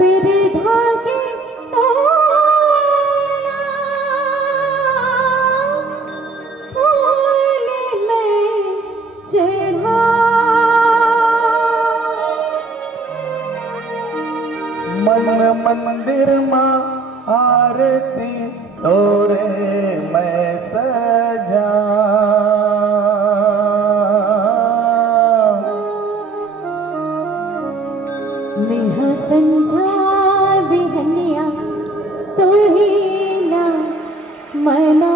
सिर धागे तोड़ना, फूल में चढ़ा मन मंदिर मां आरती तोरे मैं सजा, नेह संझा बिहनिया तू ही ना मना,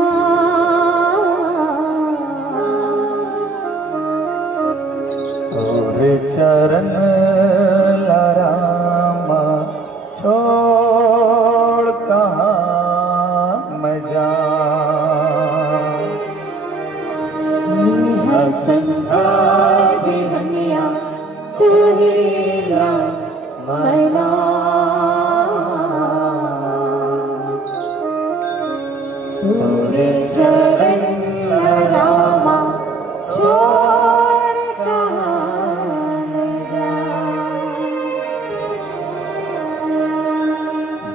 तोरे चरण लारामा छोड़ कहाँ मैं जाऊं। नेह संझा बिहनिया तू ही ना मना, तोरे चरण रामा छोड़ कहाँ मैं जाऊं।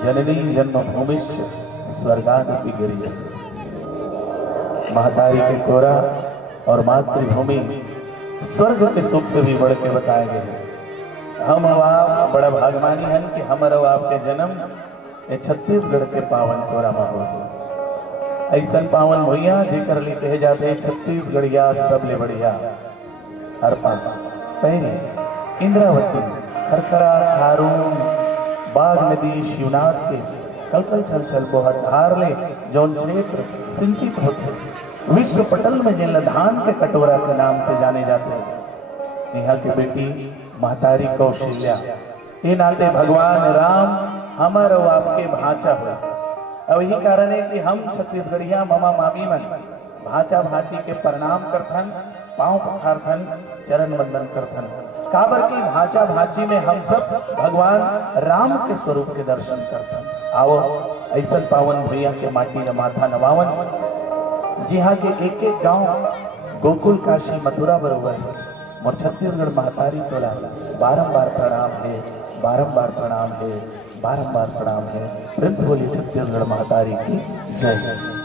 जननी जन्मभूमिश्च स्वर्गादपि गिरियस्य। महतारी के कोरा और मातृभूमि स्वर्ग के सुख से भी बढ़ के बताए गए हैं। हम और आप बड़ा भागमानी हैं कि हमर और आपके जन्म ये छत्तीसगढ़ के पावन कोरा में हो। ऐसा पावन भैया जेकर लिए कहे जाते छत्तीसगढ़िया सबले बढ़िया। हरपा पहले इंद्रावती खरखरा खारून बाघ नदी शिवनाथ के कलकल छल छल बहुत धार ले जौन क्षेत्र सिंचित होते विश्व पटल में जिन धान के कटोरा के नाम से जाने जाते हैं। यहाँ की बेटी महतारी कौशल्या ये नाते भगवान राम हमर और आपके भांचा हुआ। अब यही कारण है कि हम छत्तीसगढ़िया मामा मामी मन भांचा भांची के प्रणाम करथन, पांव पखारथन, चरण वंदन करथन। काबर की भांचा भांची में हम सब भगवान राम के स्वरूप के दर्शन करथन। आओ ऐसा पावन भैया के माटी न माथा नवावन, जहाँ के एक एक गांव गोकुल काशी मथुरा बरोबर है। मोर छत्तीसगढ़ महतारी तोला बारंबार प्रणाम है, बारंबार प्रणाम है, बारंबार प्रणाम है। प्रेम से बोलिए छत्तीसगढ़ महतारी की जय।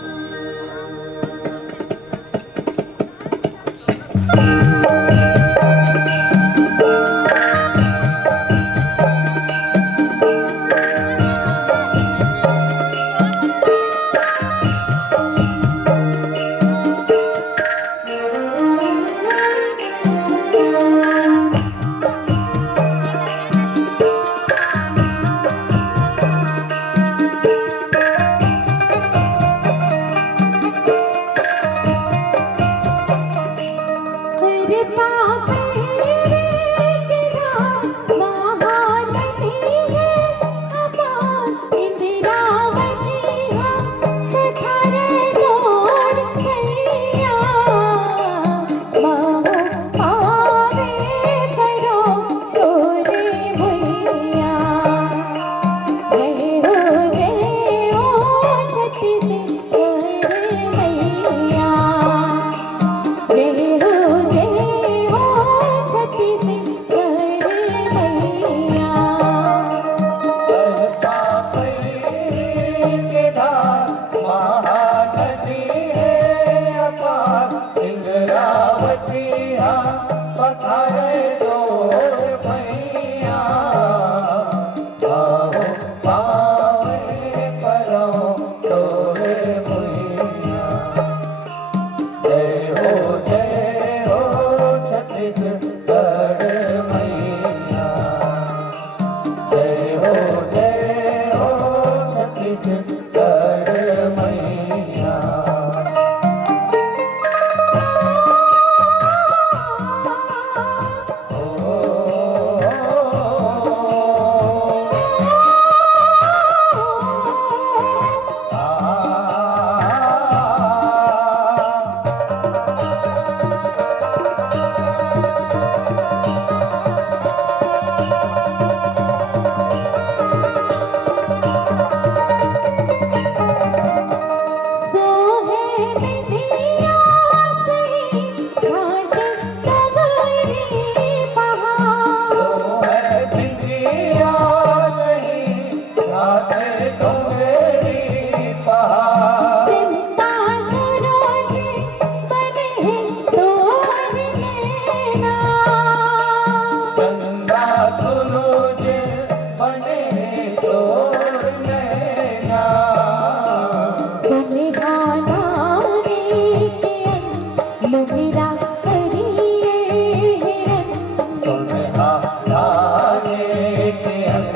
जाने के हम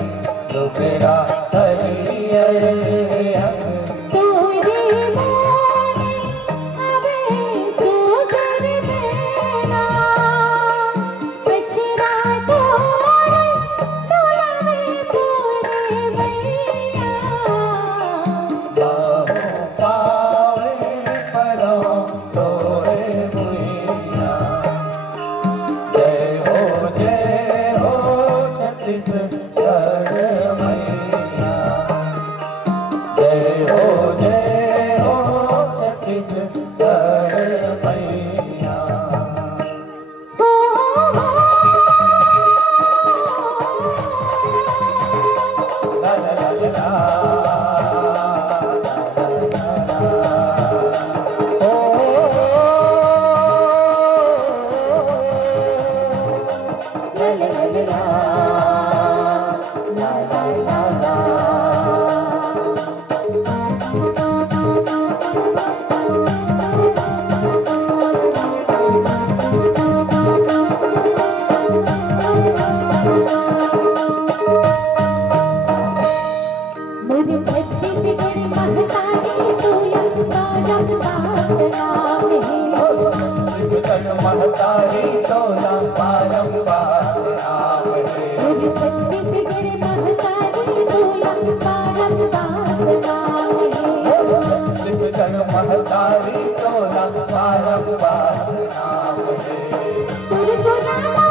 दुबरा हरियर हम तोरे मोरे अबे सुगर देना बचरा तोरे चुलवे तोरे भैया बाहों पावे परों तोरे भुइया जय हो छत्तीसगढ़ मैया जय हो छत्तीसगढ़ मैया ला ला ला ला ला। ला ला ला ला ला ला ला ला मुझे छत्तीसगढ़ महतारी तो लंबारम बात छत्तीसगढ़ महतारी तोला बारंबार नाम है मुझे छत्तीसगढ़ महतारी तो लंबारम बात छत्तीसगढ़ महतारी तोला बारंबार नाम है तुझको नामा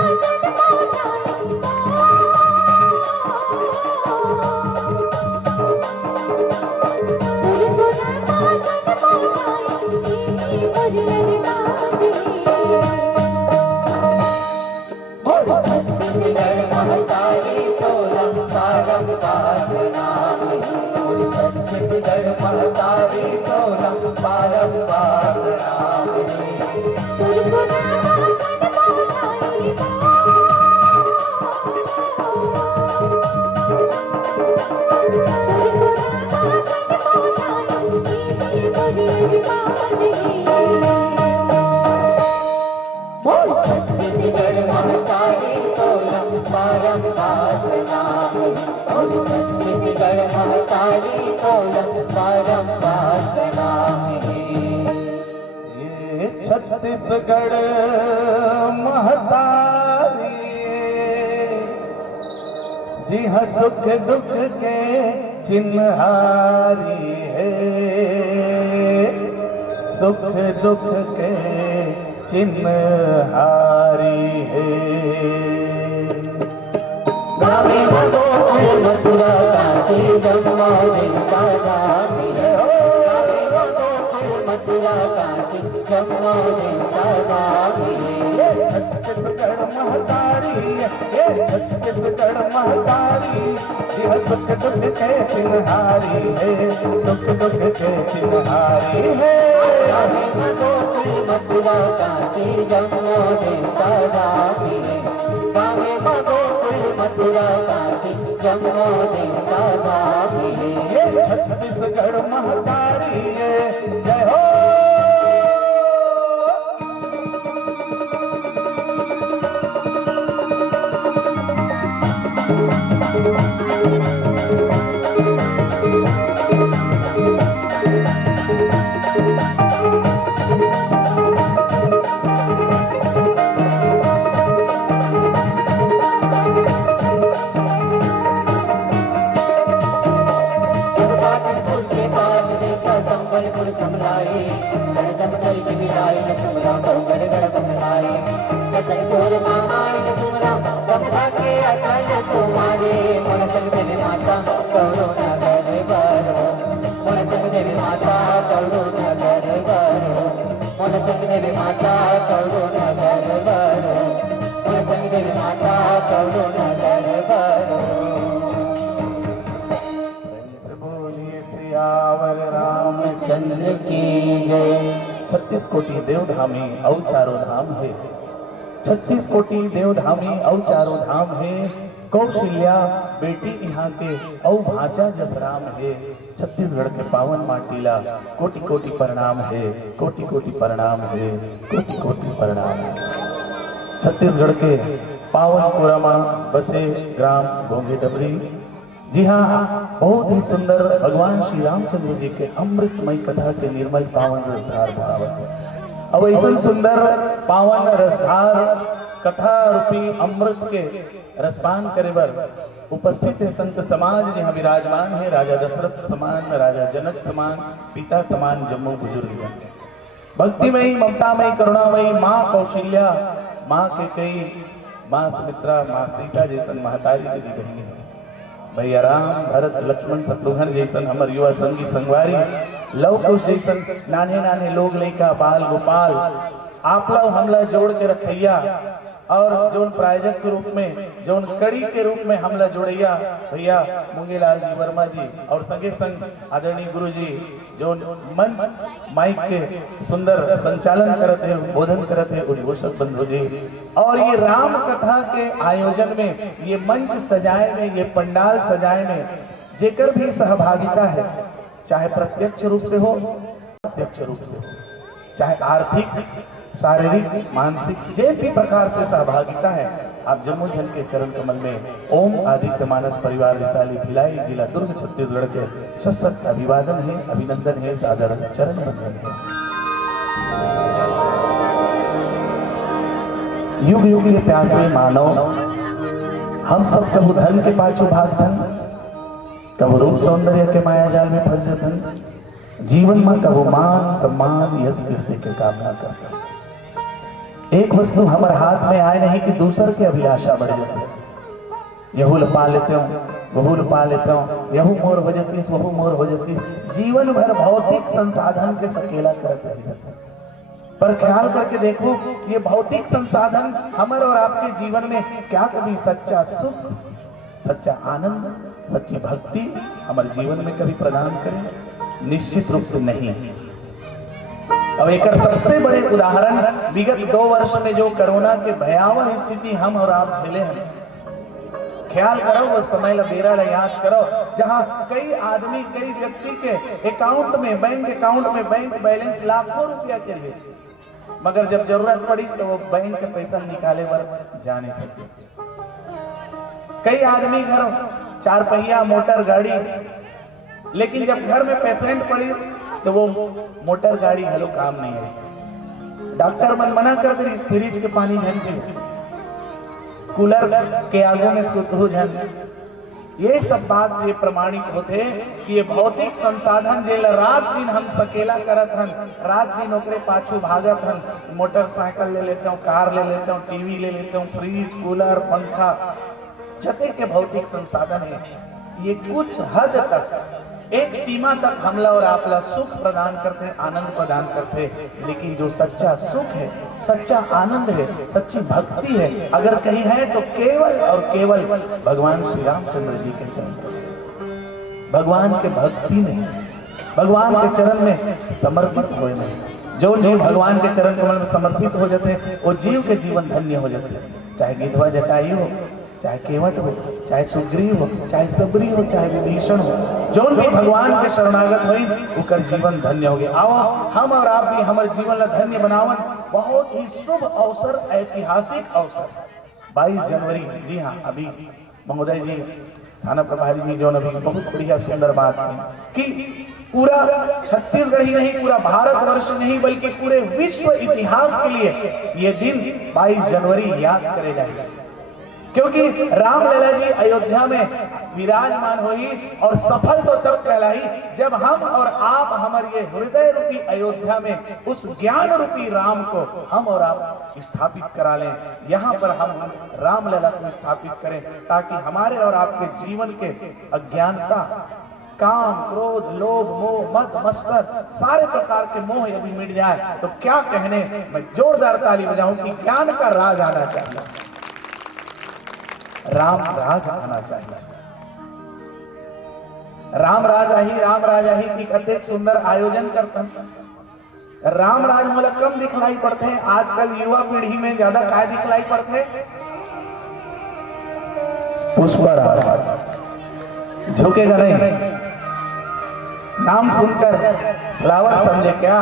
छत्तीसगढ़ महतारी तोला बारंबार नाम है छत्तीसगढ़ महतारी तोला बारंबार नाम है तुझको नामा छत्तीसगढ़ महतारी तोला बारंबार नाम है छत्तीसगढ़ महतारी तोला बारंबार नाम है ये छत्तीसगढ़ महतारी जी हाँ सुख दुख के चिन्हारी है सुख दुख के चिन्हारी है गावे गोकुल मथुरा काशी जम्मू जिनका गाती है गावे गोकुल मथुरा काशी जम्मू जिनका गाती है छत्तीसगढ़ महतारी ये छत्तीसगढ़ महतारी यह सुख दुख के चिन्हारी है सुख दुख के चिन्हारी है गावे गोकुल मथुरा काशी जम्मू जिनका गाती है गावे गोकुल मथुरा काशी जम्मू जिनका गाती है ये छत्तीसगढ़ महतारी है जय हो संबलपुर समलाई गणतम कल की विदाई तुमरा कोमल गढ़ बंगलाई कतन चोर मामाई तुमरा गंगा के अकल तुम्हारे मन संग देवी माता करो नगर बरो मन संग देवी माता करो नगर बरो मन संग देवी माता करो नगर बरो मन संग देवी माता करो नगर बरो बोलिए सियावर रामचंद्र की जय 36 कोटि देवधामी औ चारों धाम है 36 कोटि देवधामी औ चारों धाम है कौशल्या बेटी यहाँ के औ भांचा जसराम है छत्तीसगढ़ के पावन माटीला कोटि कोटि प्रणाम है कोटि कोटि प्रणाम है कोटि कोटि प्रणाम है छत्तीसगढ़ के पावनपुरा में बसे ग्राम घोंघे डबरी। जी हाँ, बहुत ही सुंदर भगवान श्री रामचंद्र जी के अमृतमय कथा के निर्मल पावन रसधार बहावत। अब ऐसा सुंदर पावन रसधार कथा रूपी अमृत के रसपान करे बर उपस्थित है संत समाज। यहाँ विराजमान है राजा दशरथ समान, राजा जनक समान, पिता समान जम्मू बुजुर्ग, भक्तिमयी, ममतामयी, करुणामयी माँ कौशल्या, माँ के कई, माँ सुमित्रा, माँ सीता जैसन महतारी के दी बहनी है। भैया राम, भरत, लक्ष्मण, शत्रुघ्न जैसन हमर युवा संगी संगवारी, लव कुश जैसन नाने नाने लोग लइका बाल गोपाल, आप लोग हमला जोड़ के रखैया, और जोन प्रायोजक के रूप में, जोन कड़ी के रूप में हमला जोड़ैया भैया मुंगेलाल जी वर्मा जी, और संगे संग आदरणीय गुरु जी जोन मंच माइक के सुंदर संचालन करते हैं, बोधन करते हैं, उद्घोषक बंधु जी, और ये राम कथा के आयोजन में, ये मंच सजाए में, ये पंडाल सजाए में जेकर भी सहभागिता है, चाहे प्रत्यक्ष रूप से हो, प्रत्यक्ष रूप से हो, चाहे आर्थिक, शारीरिक, मानसिक, जिस भी प्रकार से सहभागिता है, आप जम्मू झन के चरण कमल में ओम आदित्य मानस परिवार विशाली भिलाई, जिला दुर्ग, छत्तीसगढ़ के सशक्त अभिवादन है, अभिनंदन है, साधारण चरण बंधन है। युग युग ये प्यासे मानव, हम सब कबू धन के पाछू भाग धन, कबू रूप सौंदर्य के माया जाल में फंस धन, जीवन में कबू मान सम्मान यश कीर्ति के कामना करता। एक वस्तु हमारे हाथ में आए नहीं कि दूसर की अभिलाषा बढ़ जाती। यहू पा लेते हूँ, वहू पा लेता हूँ, यहू मोर हो जाती, वहू मोर हो जाती। जीवन भर भौतिक संसाधन के सकेला करते रहते, पर ख्याल करके देखो ये भौतिक संसाधन हमारे और आपके जीवन में क्या कभी सच्चा सुख, सच्चा आनंद, सच्ची भक्ति हमारे जीवन में कभी प्रदान करें? निश्चित रूप से नहीं। अब एक सबसे बड़े उदाहरण विगत 2 वर्ष में जो कोरोना के भयावह स्थिति हम और आप झेले हैं, ख्याल करो वो समय बेरा याद करो, जहां कई आदमी, कई व्यक्ति के अकाउंट में, बैंक अकाउंट में बैंक बैलेंस लाखों रुपया के लिए, मगर जब जरूरत पड़ी तो वो बैंक के पैसा निकाले पर जा नहीं सके। कई आदमी घर 4 पहिया मोटर गाड़ी, लेकिन जब घर में पेशेंट पड़ी तो वो मोटर गाड़ी हलो काम नहीं है। डॉक्टर मन मना कर दे, फ्रिज के पानी झन के, कूलर के आगे में सुतहु झन। ये सब बात से प्रमाणित होते कि ये भौतिक संसाधन जेल रात दिन हम सकेला करत हन, रात दिन ओकरे पाछू भागत हन, मोटरसाइकिल ले लेते हूँ, कार ले लेते हूँ, टीवी ले लेते हूँ, फ्रिज, कूलर, पंखा, जते के भौतिक संसाधन है, ये कुछ हद तक, एक सीमा तक हमला और आपला सुख प्रदान करते हैं, आनंद प्रदान करते हैं, लेकिन जो सच्चा सुख है, सच्चा आनंद है, सच्ची भक्ति है, अगर कहीं है तो केवल और केवल भगवान श्री रामचंद्र जी के चरण, भगवान के भक्ति में, भगवान के चरण में समर्पित हुए में। जो जीव भगवान के चरण कमल में समर्पित हो जाते हैं वो जीव के जीवन धन्य हो जाते हैं। चाहे गिद्धवा जटायु हो, चाहे केवट हो, चाहे सुग्रीव हो, चाहे सबरी हो, चाहे विभीषण हो, जो भी भगवान के शरणागत हुई उनका जीवन धन्य हो गया। आओ हम और आप भी हमारे जीवन ला धन्य बनावन। बहुत ही शुभ अवसर, ऐतिहासिक अवसर 22 जनवरी। जी हाँ, अभी महोदय जी, थाना प्रभारी जी जो अभी बहुत बढ़िया सुंदर बात है कि पूरा छत्तीसगढ़ ही नहीं, पूरा भारतवर्ष नहीं बल्कि पूरे विश्व इतिहास के लिए ये दिन 22 जनवरी याद करे जाएगा, क्योंकि रामलला जी अयोध्या में विराजमान हुई और सफल तो तब कहलाई जब हम और आप हमारे ये हृदय रूपी अयोध्या में उस ज्ञान रूपी राम को हम और आप स्थापित करा लें। यहाँ पर हम रामलला को स्थापित करें ताकि हमारे और आपके जीवन के अज्ञानता, काम, क्रोध, लोभ, मोह, मद, मत्सर, सारे प्रकार के मोह यदि मिट जाए तो क्या कहने, मैं जोरदार ताली बजाऊं कि ज्ञान का राज आना चाहिए, राम राज आना चाहिए। राम राज आही की कतेक सुंदर आयोजन करते हैं। राम राज मोला कम दिखलाई पड़ते हैं, आजकल युवा पीढ़ी में ज्यादा काय दिखलाई पड़ते, पुष्पराज झुकेगा नहीं, नाम सुनकर फ्लावर समझे क्या,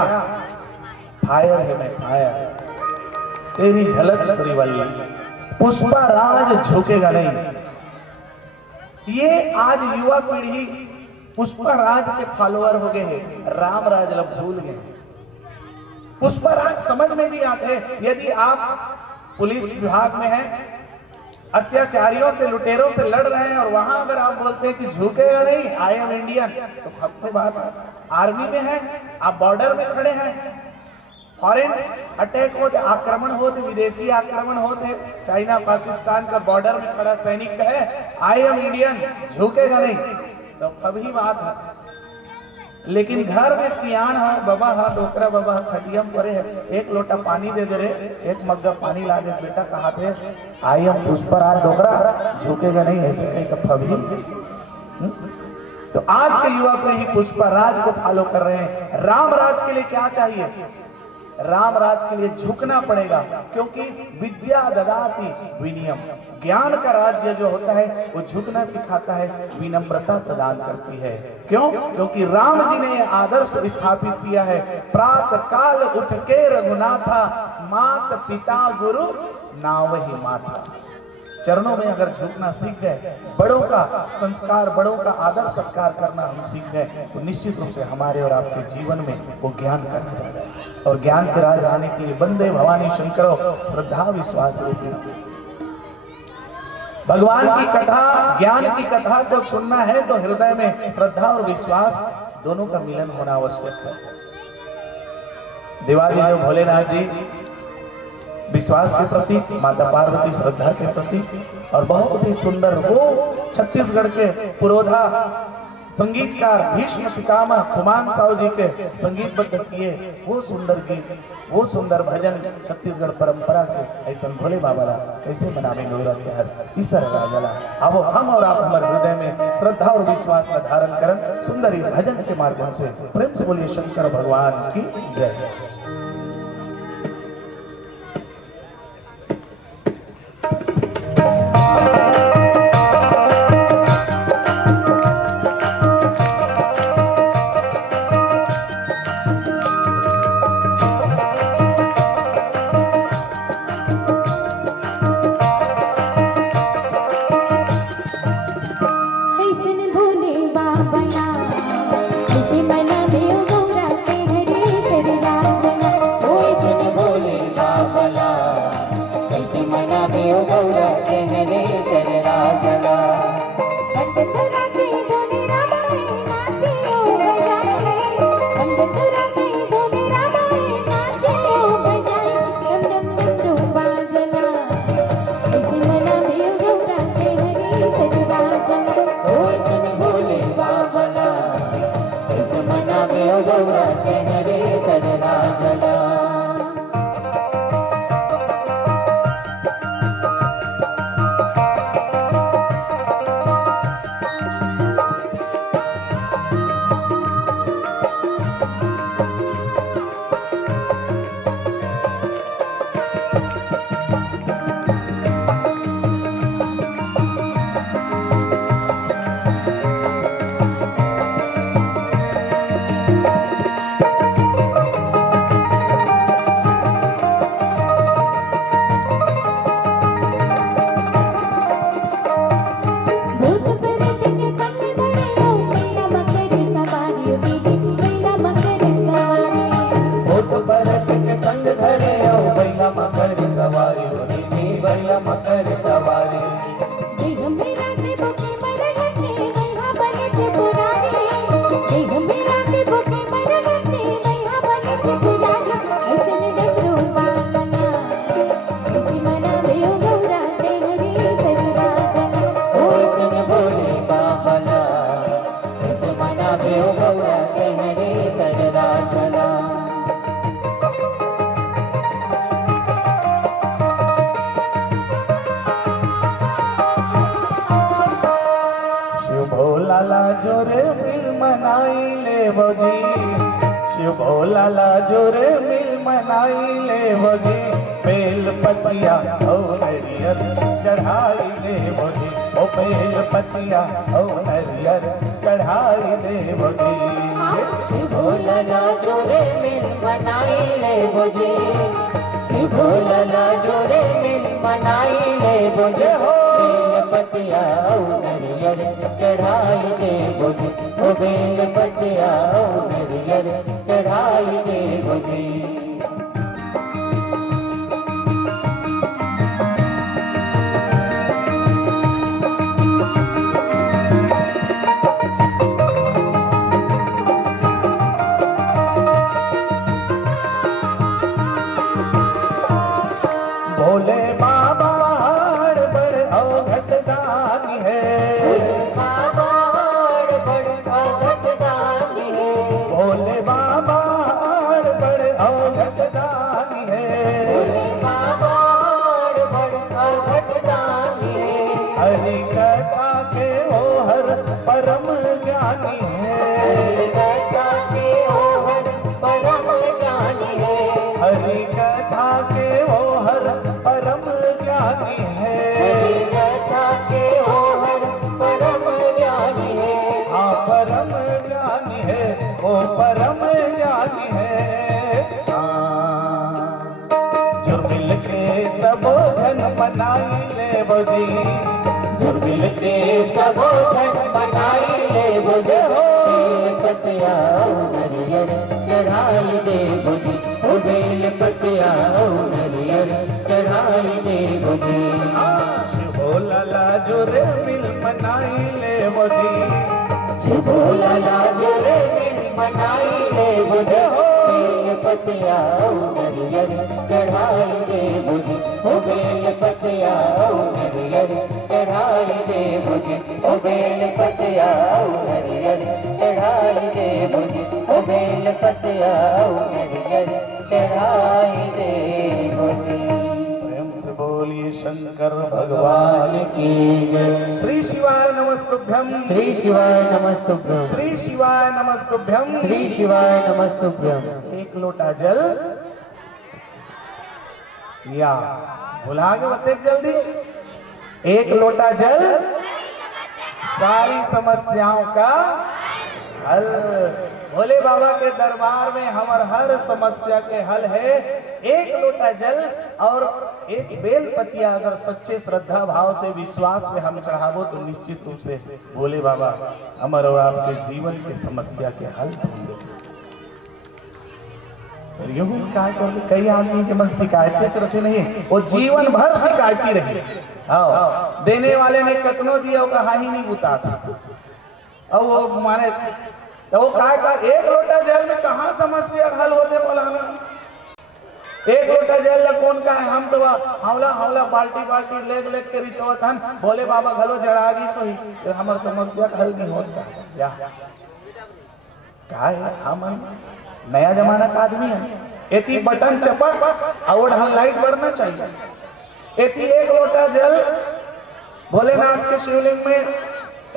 फायर है मैं फायर, तेरी झलक श्रीवल्ली, पुष्पराज झुकेगा नहीं। ये आज युवा पीढ़ी पुष्पराज के फॉलोअर हो गए हैं, रामराज लोग भूल गए। पुष्पराज समझ में नहीं आते। यदि आप पुलिस विभाग में हैं, अत्याचारियों से लुटेरों से लड़ रहे हैं और वहां अगर आप बोलते हैं कि झुकेगा नहीं, आई एम इंडियन, तो हफ्ते बाद आर्मी में है, आप बॉर्डर में खड़े हैं, फॉरेन अटैक होते, आक्रमण होते, विदेशी आक्रमण होते, चाइना पाकिस्तान का बॉर्डर में खड़ा सैनिक है आई एम इंडियन, झुकेगा नहीं, तो कभी बात है। लेकिन घर में सियान है, बाबा है, डोकरा बाबा है, खटियम परे है, एक लोटा पानी दे दे रे, एक मग्गा पानी ला दे, बेटा कहा थे आई एम पुष्पराज डोकरा, झुकेगा नहीं, ऐसे कहीं का फभी। तो आज के युवा पीढ़ी पुष्पराज को फॉलो कर रहे हैं। रामराज के लिए क्या चाहिए? रामराज के लिए झुकना पड़ेगा, क्योंकि विद्या ददाति विनियम, ज्ञान का राज्य जो होता है वो झुकना सिखाता है, विनम्रता प्रदान करती है। क्यों? क्योंकि राम जी ने यह आदर्श स्थापित किया है, प्रातः काल उठ के रघुनाथा, मात पिता गुरु नावहि माथा। चरणों में अगर झुकना सीख गए, बड़ों का संस्कार, बड़ों का आदर सत्कार करना हम सीख गए, तो निश्चित रूप से हमारे और आपके जीवन में वो ज्ञान करना जाएगा। और ज्ञान के राज आने के लिए वंदे भवानी शंकरो श्रद्धा विश्वास रूपी। भगवान की कथा, ज्ञान की कथा को सुनना है तो हृदय में श्रद्धा और विश्वास दोनों का मिलन होना आवश्यक है। दिवाली जो भोलेनाथ जी विश्वास के प्रति, माता पार्वती श्रद्धा के प्रति, और बहुत ही सुंदर वो छत्तीसगढ़ के पुरोधा संगीतकार भीष्म पितामह कुमान साहू जी के संगीतबद्ध किए वो सुंदर गीत, वो सुंदर भजन छत्तीसगढ़ परंपरा के ऐसा भोले बाबा ला कैसे मनावे गौरा के हर ईश्वर राजला। अब हम और आप हमारे हृदय में श्रद्धा और विश्वास का धारण करें, सुंदर भजन के माध्यम से प्रेम से बोलिए शंकर भगवान की जय। जोरे मिल मनाई ले बगी, शिव भोला ला जोरे मिल मनाई ले बगी, बेल पतिया और नरियर चढ़ाई ले बगी, ओ बेल पतिया और नरियर चढ़ाई ले बगी। शिव भोला ला जोरे मिल मनाई ले बगी, भोला ला जोरे मिल मनाई ले बोझे हो बेल पतिया नरियर चढ़ाई दे बोझे हो बेल पतिया नरियर चढ़ाई दे बोझे भोले बाबा बड़े अवघट दानी है बाबा बड़े अवघट दानी है भोले बाबा बड़े अवघट दानी है बाबा बड़े अवघट दानी है हरि कथा के ओ हर परम ज्ञानी है कथा के ओहर परम ज्ञानी है हरि कथा के ओ हर परम ज्ञानी है कथा के ओहर परम ज्ञानी है हाँ परम ज्ञानी है वो परम ज्ञानी है जो मिल के सब धन बनाई ले बदी जो मिल के सबो धन बनाई ले बुझे हो बेल पतिया नरियर चढ़ाई दे बुझे हो बेल पतिया नरियर चढ़ाई दे बुझे भोला ला जो रे मिल मनाई ले बदी भोला ला जोरे मिल मनाई ले बुझे हो बेल पतिया नरियर चढ़ाई दे बुझे हो बेल पतिया नरियर चढ़ाई दे बुझे हो बेल पतिया नरियर चढ़ाई दे बुझे हो बेल पतिया नरियर चढ़ाई दे बुझे प्रेम से बोलिए शंकर भगवान की जय श्री शिवाय नमस्तुभ्यम श्री शिवाय नमस्तुभ्यम श्री शिवाय नमस्तुभ्यम श्री शिवाय नमस्तुभ्यम एक लोटा जल या भुला के बते जल्दी एक लोटा जल सारी समस्याओं का हल भोले बाबा के दरबार में हमार हर समस्या के हल है एक लोटा जल और एक बेल पतिया अगर सच्चे श्रद्धा भाव से विश्वास से हम चढ़ावो तो निश्चित रूप से भोले बाबा हमारे और आपके जीवन के समस्या के हल ढूंढे यूं क्या कर कई आदमी के मन शिकायतें चलते नहीं वो जीवन भर शिकायती रहे हाँ देने वाले ने कतनो दिया वो कहा ही नहीं उतारा और वो माने तो वो कहा का एक लोटा जल में कहाँ समस्या हल होते बोलाना एक लोटा जल ला कौन का है हम तो हौला हौला बाल्टी बाल्टी लेग लेग के रिचवत हन बोले बाबा घलो जड़ागी सोही हमार समस्या हल नहीं होता या का है हम नया जमाना का आदमी है एती बटन चपक और ढंग लाइट बढ़ना चाहिए एती एक लोटा जल भोलेनाथ के शिवलिंग में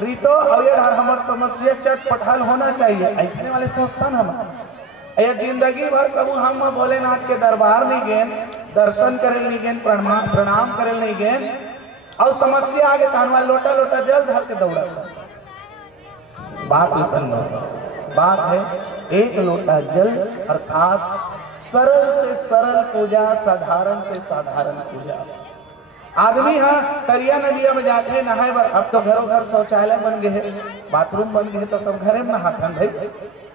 रीतो और ये हमार समस्या चटपट हल होना चाहिए ऐसे वाले सोचता ना हम ये जिंदगी भर कबू हम भोलेनाथ के दरबार नहीं गए दर्शन करे नहीं गए प्रणाम करे नहीं गए और समस्या आगे कानवा लोटा लोटा जल धर के दौड़ा बात बात है एक लोटा जल अर्थात सरल से सरल पूजा साधारण से साधारण पूजा आदमी हाँ तरिया नदिया में जाते हैं नहाए अब तो घरों घर शौचालय बन गए हैं बाथरूम बन गए तो सब घरे में नहाते भाई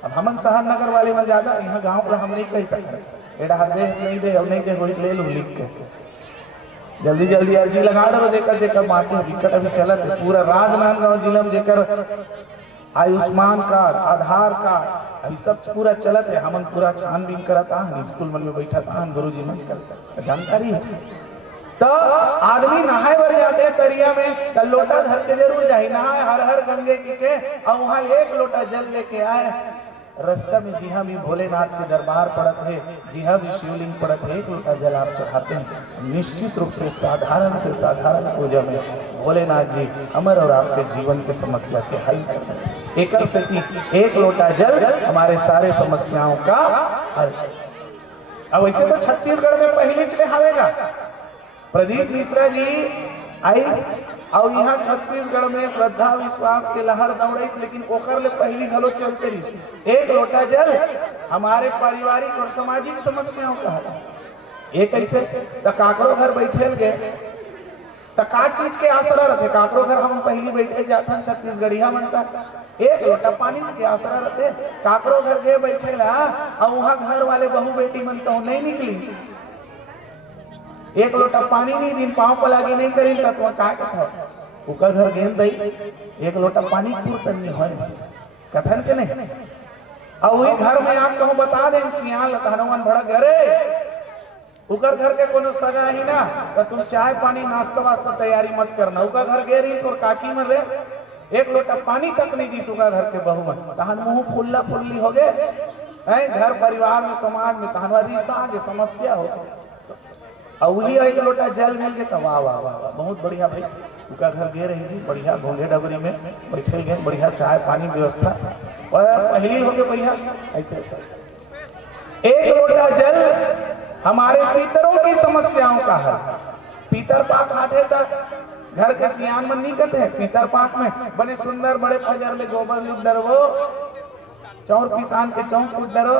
अब हमन शहर नगर वाले में ज्यादा यहाँ गाँव का हम नहीं कह सकते एडा दे नहीं दे अब नहीं दे वही ले लू लिख के जल्दी जल्दी अर्जी लगा दो जेकर माथे विकट अभी चलत है पूरा राजनांदगांव जिला में जेकर आयुष्मान कार्ड आधार कार्ड अभी सब पूरा चलत है हमन पूरा छानबीन करता है स्कूल मन में बैठा था गुरु जी मन करता जानकारी है तो आदमी नहाए बर जाते हैं तरिया में तो लोटा धर के जरूर जाए नहाए हर हर गंगे के और वहाँ एक लोटा जल लेके आए रास्ता में जिहा भी भोलेनाथ के दरबार पड़त है जिहा भी शिवलिंग पड़त है एक लोटा जल आप चढ़ाते हैं निश्चित रूप से साधारण पूजा में भोलेनाथ जी अमर और आपके जीवन के समस्या के हल एक से एक लोटा जल हमारे सारे समस्याओं का हल। अब वैसे तो छत्तीसगढ़ में पहले चले हावेगा प्रदीप मिश्रा जी आई और यहाँ छत्तीसगढ़ में श्रद्धा विश्वास के लहर दौड़े लेकिन ओकर ले पहली घलो चलते रही एक लोटा जल हमारे पारिवारिक और सामाजिक समस्याओं का है ये कैसे तो काकरो घर बैठेल गए तो का चीज के आसरा रहते काकरो घर हम पहली बैठे जाते छत्तीसगढ़िया मनता एक लोटा पानी के आसरा रहते काकरो घर गए बैठे ला और वहां घर वाले बहू बेटी मनता हूँ नहीं निकली एक लोटा पानी नहीं दिन पाँव पर लागे नहीं करी तो का कथा उका घर गेंद दई एक लोटा पानी पूर्तन नहीं हो कथन के नहीं और वही घर में आप कहूँ बता दें सियाल लतानवन भड़ा घरे उकर घर के कोनो सगा ही ना तो तुम चाय पानी नाश्ता वास्ता तैयारी मत करना उका घर गे रही तो काकी में रे एक लोटा पानी तक नहीं दी उका घर के बहू में तहन मुंह फुल्ला फुल्ली हो गए घर परिवार में समाज में तहनवा रिसा के समस्या हो और वही एक लोटा जल मिल गया वाह वाह वाह वाह बहुत बढ़िया भाई उनका घर गे रही जी बढ़िया घोंघे डबरी में बैठे गए बढ़िया चाय पानी व्यवस्था और पहली हो गए भैया ऐसे एक लोटा जल हमारे पितरों की समस्याओं का है पीतर पाक आते तक घर के सियान में नहीं करते पीतर पाक में बड़े सुंदर बड़े फजर में गोबर लुट वो चौर किसान के चौक उठ डरो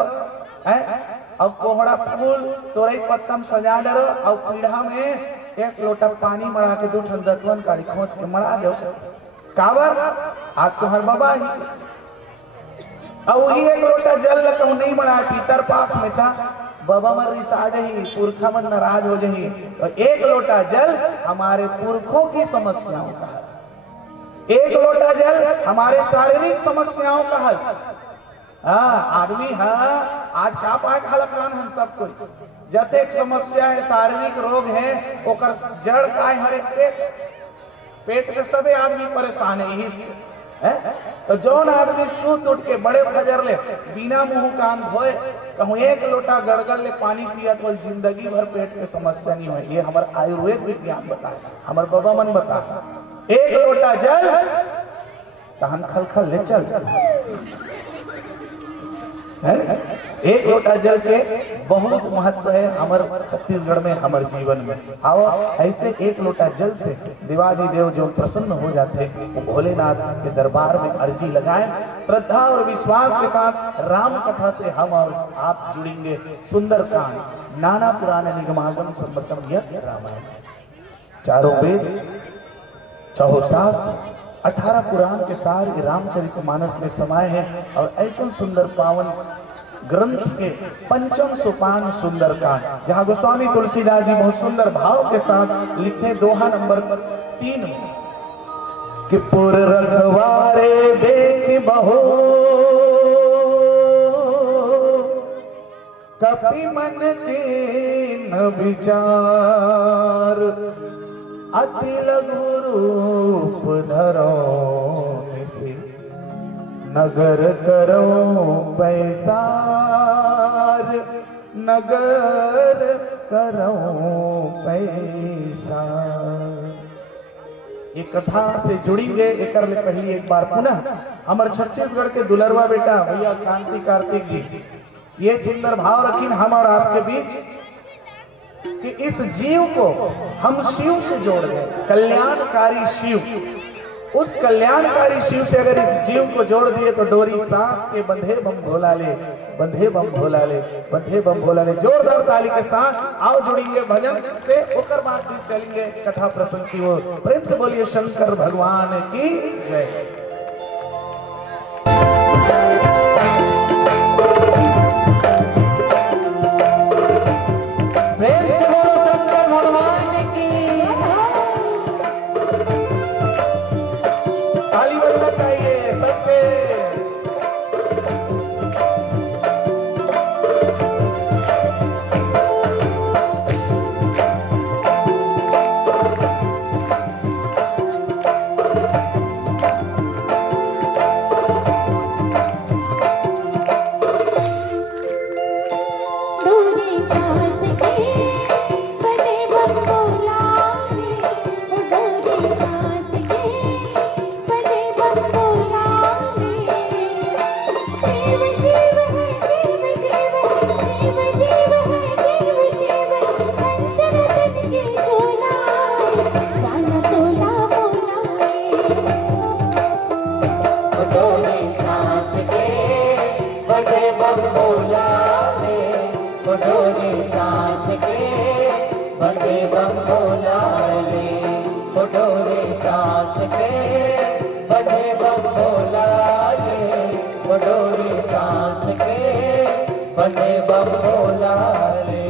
और कोहड़ा फूल तोरई पत्तम सजा डरो और पीढ़ा में एक लोटा पानी मड़ा के 2 दतवन काड़ी खोज के मड़ा दो कावर आज तो हर बाबा ही और वही एक लोटा जल लगा नहीं मड़ा पीतर पाक में था बाबा मर रिसा जही पुरखा मन नाराज हो जही और एक लोटा जल हमारे पुरखों की समस्याओं का हल एक लोटा जल हमारे शारीरिक समस्याओं का हल हाँ आदमी हाँ आज का पाठ हलकान हम सब कोई जतेक समस्या है शारीरिक रोग है ओकर जड़ का है हर एक पेट के सभी आदमी परेशान है यही है तो जौन आदमी सूत उठ के बड़े फजर ले बिना मुंह कान धोए कहूँ एक लोटा गड़गड़ ले पानी पिया तो जिंदगी भर पेट के समस्या नहीं है ये हमारा आयुर्वेद विज्ञान बताया हमारे बाबा मन बताया एक लोटा जल तहन खल खल ले चल एक लोटा जल के बहुत महत्व है हमारे छत्तीसगढ़ में हमारे जीवन में आओ ऐसे एक लोटा जल से दिवाली देव जो प्रसन्न हो जाते हैं वो भोलेनाथ के दरबार में अर्जी लगाएं श्रद्धा और विश्वास के साथ राम कथा से हम और आप जुड़ेंगे सुंदरकांड नाना पुराण निगमागम संबद्धम यज्ञ रामायण चारों वेद चौहो शास्त्र 18 पुराण के सार रामचरितमानस में समाये हैं और ऐसा सुंदर पावन ग्रंथ के पंचम सोपान सुंदरकांड जहाँ गोस्वामी तुलसीदास जी बहुत सुंदर भाव के साथ लिखते दोहा नंबर 3 में कि पुर रखवारे देख बहो कपि मन के न विचार अति लघु रूप धरो से नगर करो पैसार नगर करो पैसा ये कथा से जुड़ेंगे एक पहली एक बार पुनः हमारे छत्तीसगढ़ के दुलरवा बेटा भैया कांति कार्तिक जी ये सुंदर भाव रखीन हम और आपके बीच कि इस जीव को हम शिव से जोड़ दें कल्याणकारी शिव उस कल्याणकारी शिव से अगर इस जीव को जोड़ दिए तो डोरी सांस के बंधे बम भोला ले बंधे बम भोला ले बंधे बम भोला ले जोरदार ताली के साथ आओ जुड़ेंगे भजन से होकर बात चलेंगे कथा प्रसंग की ओर प्रेम से बोलिए शंकर भगवान की जय। बजे बम भोला रे वो डोरी सांस के बजे बम भोला रे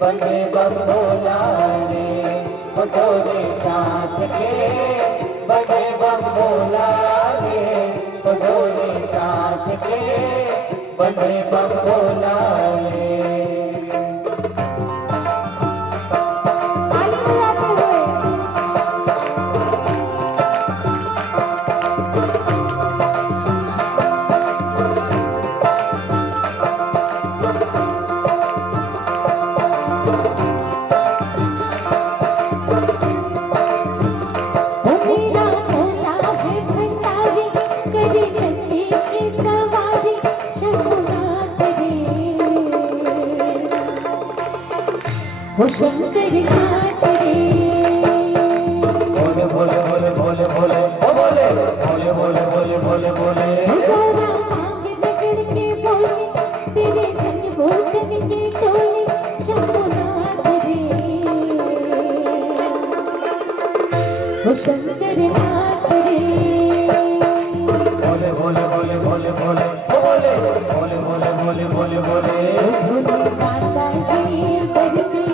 बंदे बम भोला रे डोरी सांस के बंदे बम भोला रे डोरी सांस के बंदे बम भोला रे शंकर नाथ रे बोले बोले बोले बोले बोले बोले बोले बोले बोले बोले बोले हजारा आगे नगर के बोले तेरे संग भूतन के टोले शंभुनाथ रे शंकर नाथ रे बोले बोले बोले बोले बोले बोले बोले बोले बोले बोले बोले माता जी करते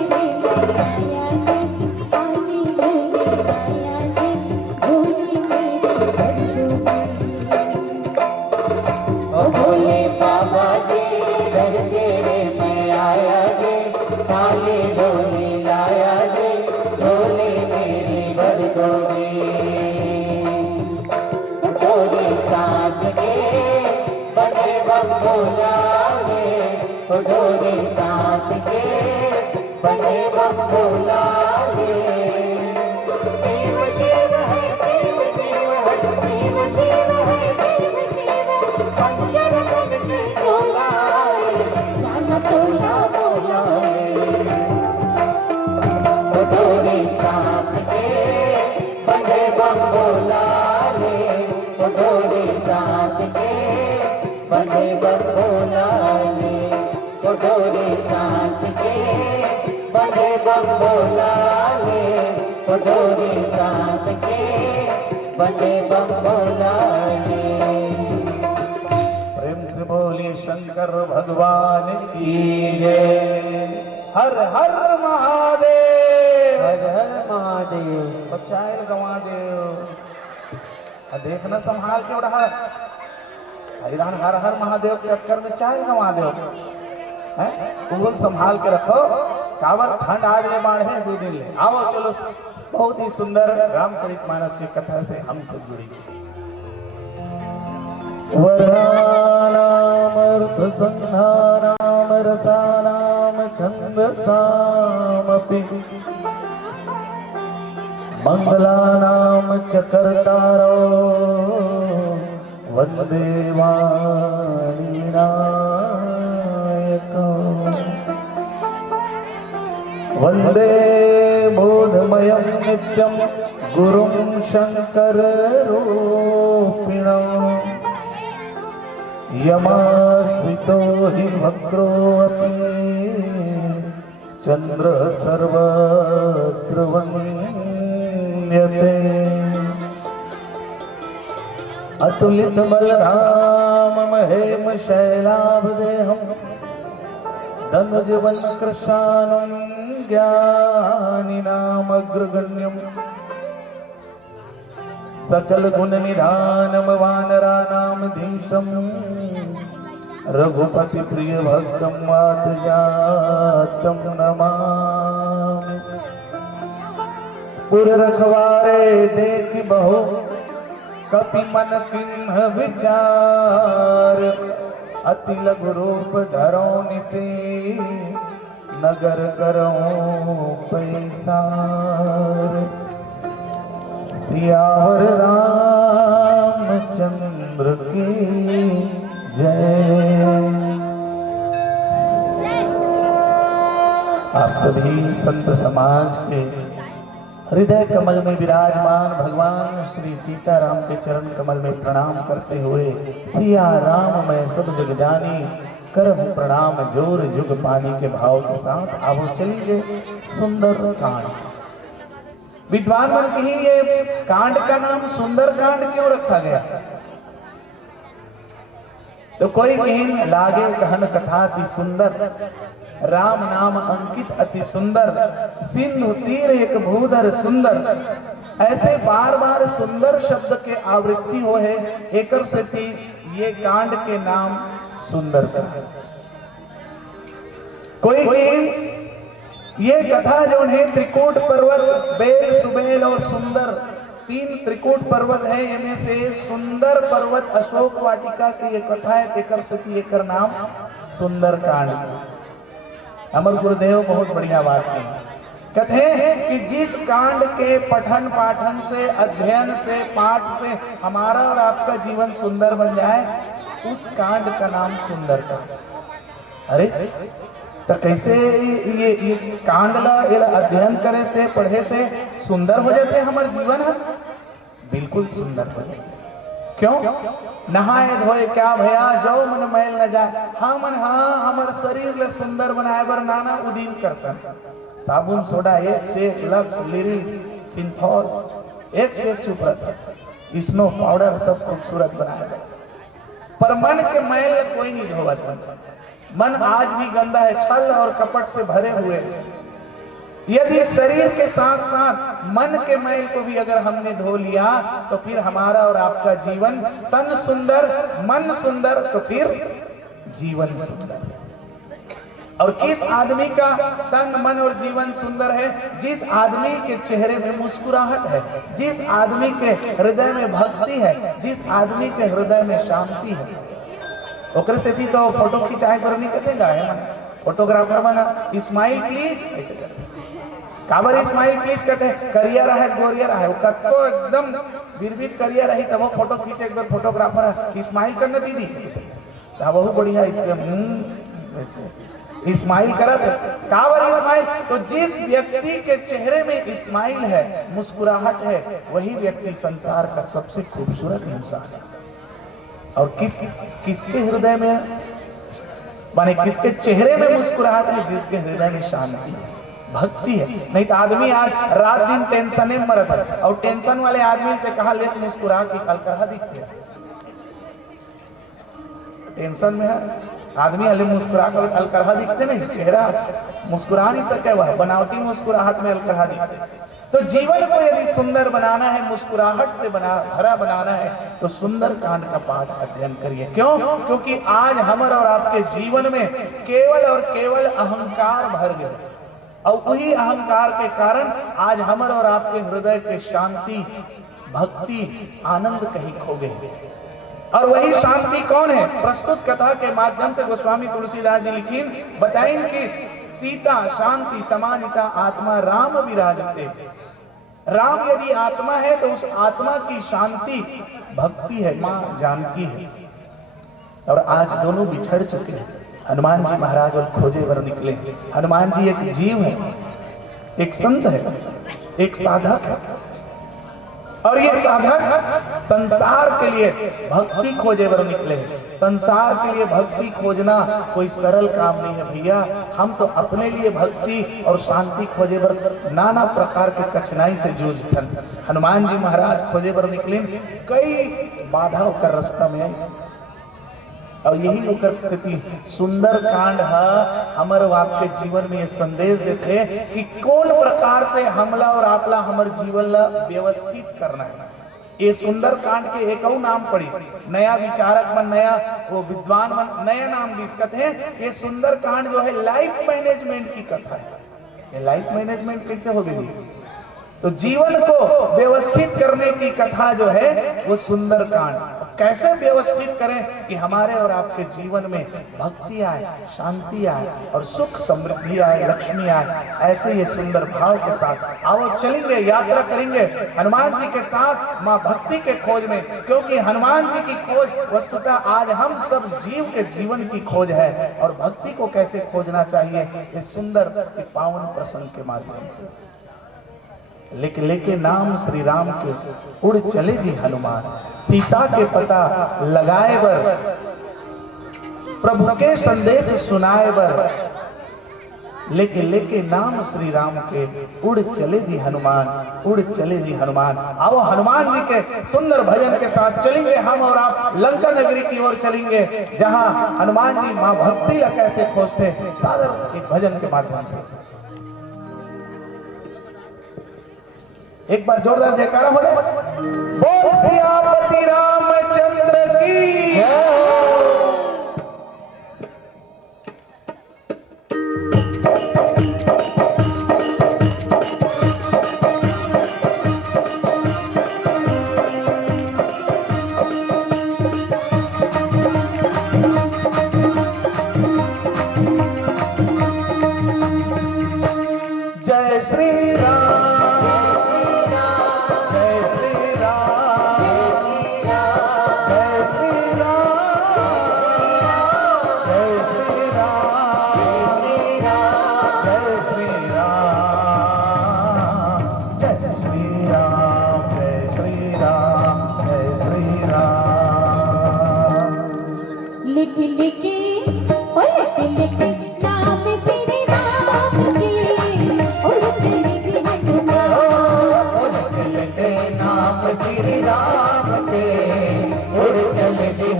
भोले बाबा जी घर तेरे मैं आया जी थाली झोली लाया जी झोली मेरी भर दोगे डोरी सांस के बने बम भोला रे डोरी सांस के बने बम भोला रे शिव शिव है शिव शिव है शिव शिव है शिव शिव पंचर मन के भोला जाना भोला भोला डोरी सांस के बंदे बम भोला रे डोरी सांस के बंदे बम भोला रे डोरी सांस के बंदे बम भोला रे डोरी सांस के बंदे बम भोला रे प्रेम से बोलिए शंकर भगवान की जय। हर हर महादेव हर हर महादेव बचाए गवा देव देखना संभाल के उड़ा हैरान हर हर महादेव चक्कर में चाय गवा दो कुल संभाल के रखो कावर ठंड आज ले बाढ़ है 2 दिन ले आओ चलो बहुत ही सुंदर रामचरितमानस की कथा से हम सब जुड़ी वरानामर्थ संहाराम रसानाम छंदसामपि मंगलानाम च कर्तारो वंदे वाणीनायको वंदे बोधमयं नित्यं गुरुं शंकररूपिणम् यमाश्रितो हि वक्रोऽपि चन्द्रः सर्वत्र वन्द्यते। अतुलित बलराम महेम शैलाभदेहम् धनुजवन कृशानं ज्ञानिनामग्रगण्यम् सकल गुण निधानम वानरानाम धीशम् रघुपति प्रिय भक्तम वातजातम नमामि। पुर रखवारे देख बहु कपि मन किन्ह विचार अति लघु रूप धरो निसे नगर करो पैसार। सियावर रामचंद्र की जय। आप सभी संत समाज के हृदय कमल में विराजमान भगवान श्री सीताराम के चरण कमल में प्रणाम करते हुए सिया राम मैं सब जग जानी करम प्रणाम जोर जुग पानी के भाव के साथ आवो चलिए सुंदर कांड। विद्वान मन कहेंगे कांड का नाम सुंदर कांड क्यों रखा गया? तो कोई कहें लागे कहन कथा अति सुंदर, राम नाम अंकित अति सुंदर, सिंधु तीर एक भूधर सुंदर। ऐसे बार बार सुंदर शब्द के आवृत्ति हो है एकर से थी ये कांड के नाम सुंदर का। कोई ये कथा जो है त्रिकूट पर्वत बेल सुबेल और सुंदर तीन त्रिकूट पर्वत है, इनमें से सुंदर पर्वत अशोक वाटिका की ये कथा है एकर से थी एकर नाम सुंदर कांड। अमर गुरुदेव बहुत बढ़िया बात है, कहते हैं कि जिस कांड के पठन पाठन से अध्ययन से पाठ से हमारा और आपका जीवन सुंदर बन जाए उस कांड का नाम सुंदर कांड। अरे तो कैसे ये कांड ला अध्ययन करे से पढ़े से सुंदर हो जाते हमारे जीवन है? बिल्कुल सुंदर हो जाते। क्यों? नहाए धोए क्या भया जो मन मैल न जाए। हाँ मन हाँ हमारे शरीर ले सुंदर बनाए बर नाना उदीन करता है। साबुन सोडा एक से लक्स लिरिक्स सिंथॉल एक से एक चुप रहता है, स्नो पाउडर सब खूबसूरत बनाया पर मन के मैल कोई नहीं धोता। मन आज भी गंदा है, छल और कपट से भरे हुए। यदि शरीर के साथ साथ मन के मैल को भी अगर हमने धो लिया तो फिर हमारा और आपका जीवन तन सुंदर मन सुंदर तो फिर जीवन सुंदर। और किस आदमी का तन मन और जीवन सुंदर है? जिस आदमी के चेहरे में मुस्कुराहट है, जिस आदमी के हृदय में भक्ति है, जिस आदमी के हृदय में शांति है। ओकरे से भी तो फोटो खिंचाए कर नहीं करेगा है ना, फोटोग्राफर बना स्माइल प्लीज ऐसे करते काबर स्माइल प्लीज कहते हैं। करिया रहा है गोरिया रहा है वो कतो एकदम बिरबिर करिया रही तब वो फोटो खींचे एक बार फोटोग्राफर स्माइल करने दीदी बहुत बढ़िया इससे स्माइल करा थे काबर स्माइल। तो जिस व्यक्ति के चेहरे में स्माइल है मुस्कुराहट है वही व्यक्ति संसार का सबसे खूबसूरत इंसान है। और किसके हृदय में माने किसके चेहरे में मुस्कुराहट है? जिसके हृदय में शांति है भक्ति है। नहीं तो आदमी आज रात दिन टेंशन में मरत है और टेंशन वाले आदमी पे कहा ले मुस्कुरा की कल कहा दिखते है। टेंशन में है आदमी अले मुस्कुरा कर अलकरहा दिखते नहीं, चेहरा मुस्कुरा नहीं सके वह बनावटी मुस्कुराहट में अलकरहा दिखते। तो जीवन को यदि सुंदर बनाना है मुस्कुराहट से भरा बनाना है तो सुंदर कांड का पाठ अध्ययन करिए। क्यों? क्योंकि आज हमारे और आपके जीवन में केवल और केवल अहंकार भर गए और वही अहंकार के कारण आज हमारे और आपके हृदय के शांति भक्ति आनंद कहीं खो गए। और वही शांति कौन है? प्रस्तुत कथा के माध्यम से गोस्वामी तुलसीदास जी लिखी बताएं कि सीता शांति समानिता आत्मा राम विराजते। राम यदि आत्मा है तो उस आत्मा की शांति भक्ति है, मां जानकी है। और आज दोनों बिछड़ चुके हैं। हनुमान जी महाराज और खोजे वर निकले। हनुमान जी एक जीव है, एक संत है, एक साधक है। और ये साधक संसार के लिए भक्ति खोजे बर निकले। संसार के लिए भक्ति खोजना कोई सरल काम नहीं है भैया। हम तो अपने लिए भक्ति और शांति खोजे बर नाना प्रकार के कठिनाई से जूझथन। हनुमान जी महाराज खोजे बर निकले, कई बाधा कर रास्ता में आई और यही ओकर स्थिति सुंदर कांड है। हमारे आपके जीवन में ये संदेश देते कि कौन प्रकार से हमला और आपला हमारे जीवन ला व्यवस्थित करना है। ये सुंदर कांड के एक और नाम पड़ी, नया विचारक मन, नया वो विद्वान मन नया नाम दिक्कत है। ये सुंदर कांड जो है लाइफ मैनेजमेंट की कथा है। ये लाइफ मैनेजमेंट कैसे हो गई? तो जीवन को व्यवस्थित करने की कथा जो है वो सुंदर कांड। कैसे व्यवस्थित करें कि हमारे और आपके जीवन में भक्ति आए, शांति आए और सुख समृद्धि आए, लक्ष्मी आए। ऐसे ये सुंदर भाव के साथ आओ चलेंगे, यात्रा करेंगे हनुमान जी के साथ माँ भक्ति के खोज में। क्योंकि हनुमान जी की खोज वस्तुतः आज हम सब जीव के जीवन की खोज है। और भक्ति को कैसे खोजना चाहिए इस सुंदर पावन प्रसंग के माध्यम से। लेके नाम श्री राम के उड़ चले जी हनुमान, सीता के पता लगाए बर, प्रभु के संदेश सुनाए बर। लेके नाम श्री राम के उड़ चले जी हनुमान, उड़ चले जी हनुमान। आओ हनुमान जी के सुंदर भजन के साथ चलेंगे हम और आप लंका नगरी की ओर चलेंगे, जहां हनुमान जी मां भक्ति ला कैसे खोजते सादर एक भजन के माध्यम से। एक बार जोरदार जयकारा हो जाए। बोल सियापति रामचंद्र की जय श्री राम,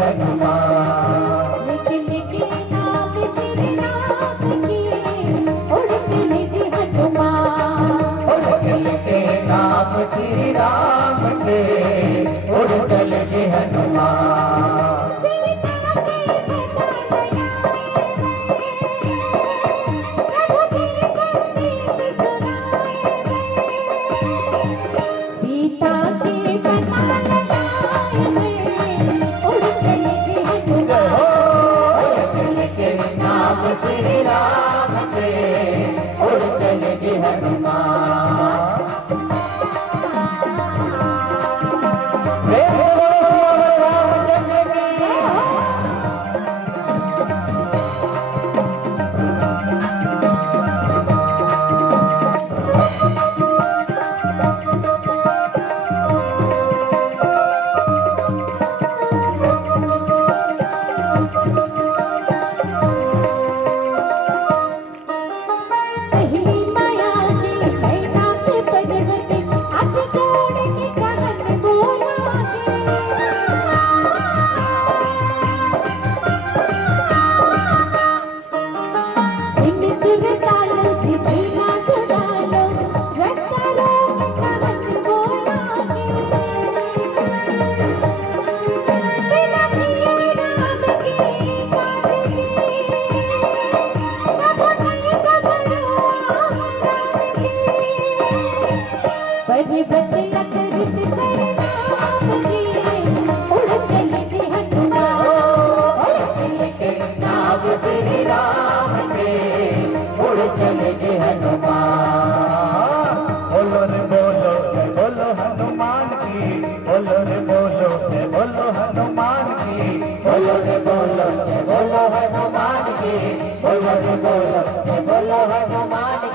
हनुमान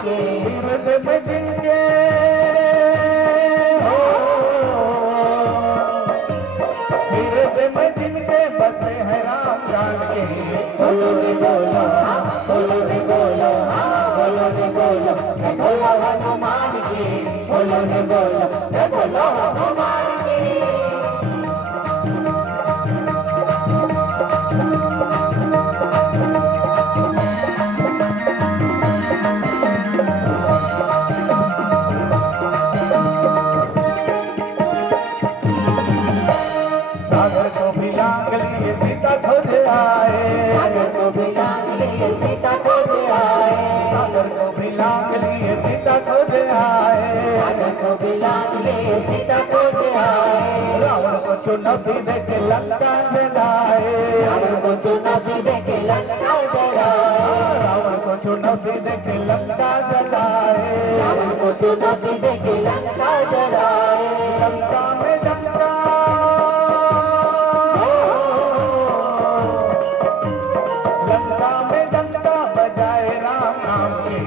के हम जान के। बोलो रे बोलो हाँ, बोलो रे बोलो हाँ, बोलो रे बोलो, मैं बोलो हनुमान की, बोलो रे बोलो, मैं बोलो हनुमान की। सागर को भी लांग लिए सीता खोज आए, सागर को भी लांग लिए सीता खोज आए, सागर को भी लांग लिए सीता खोज आए, सागर को भी लांग लिए सीता खोज आए। रावण को चुनौती देके लंका जलाए, रावण को चुनौती देके लंका जलाए, रावण को चुनौती देके लंका जलाए, रावण को चुनौती देके लंका जलाए। लंका में डंका, लंका में डंका बजाए राम नाम के।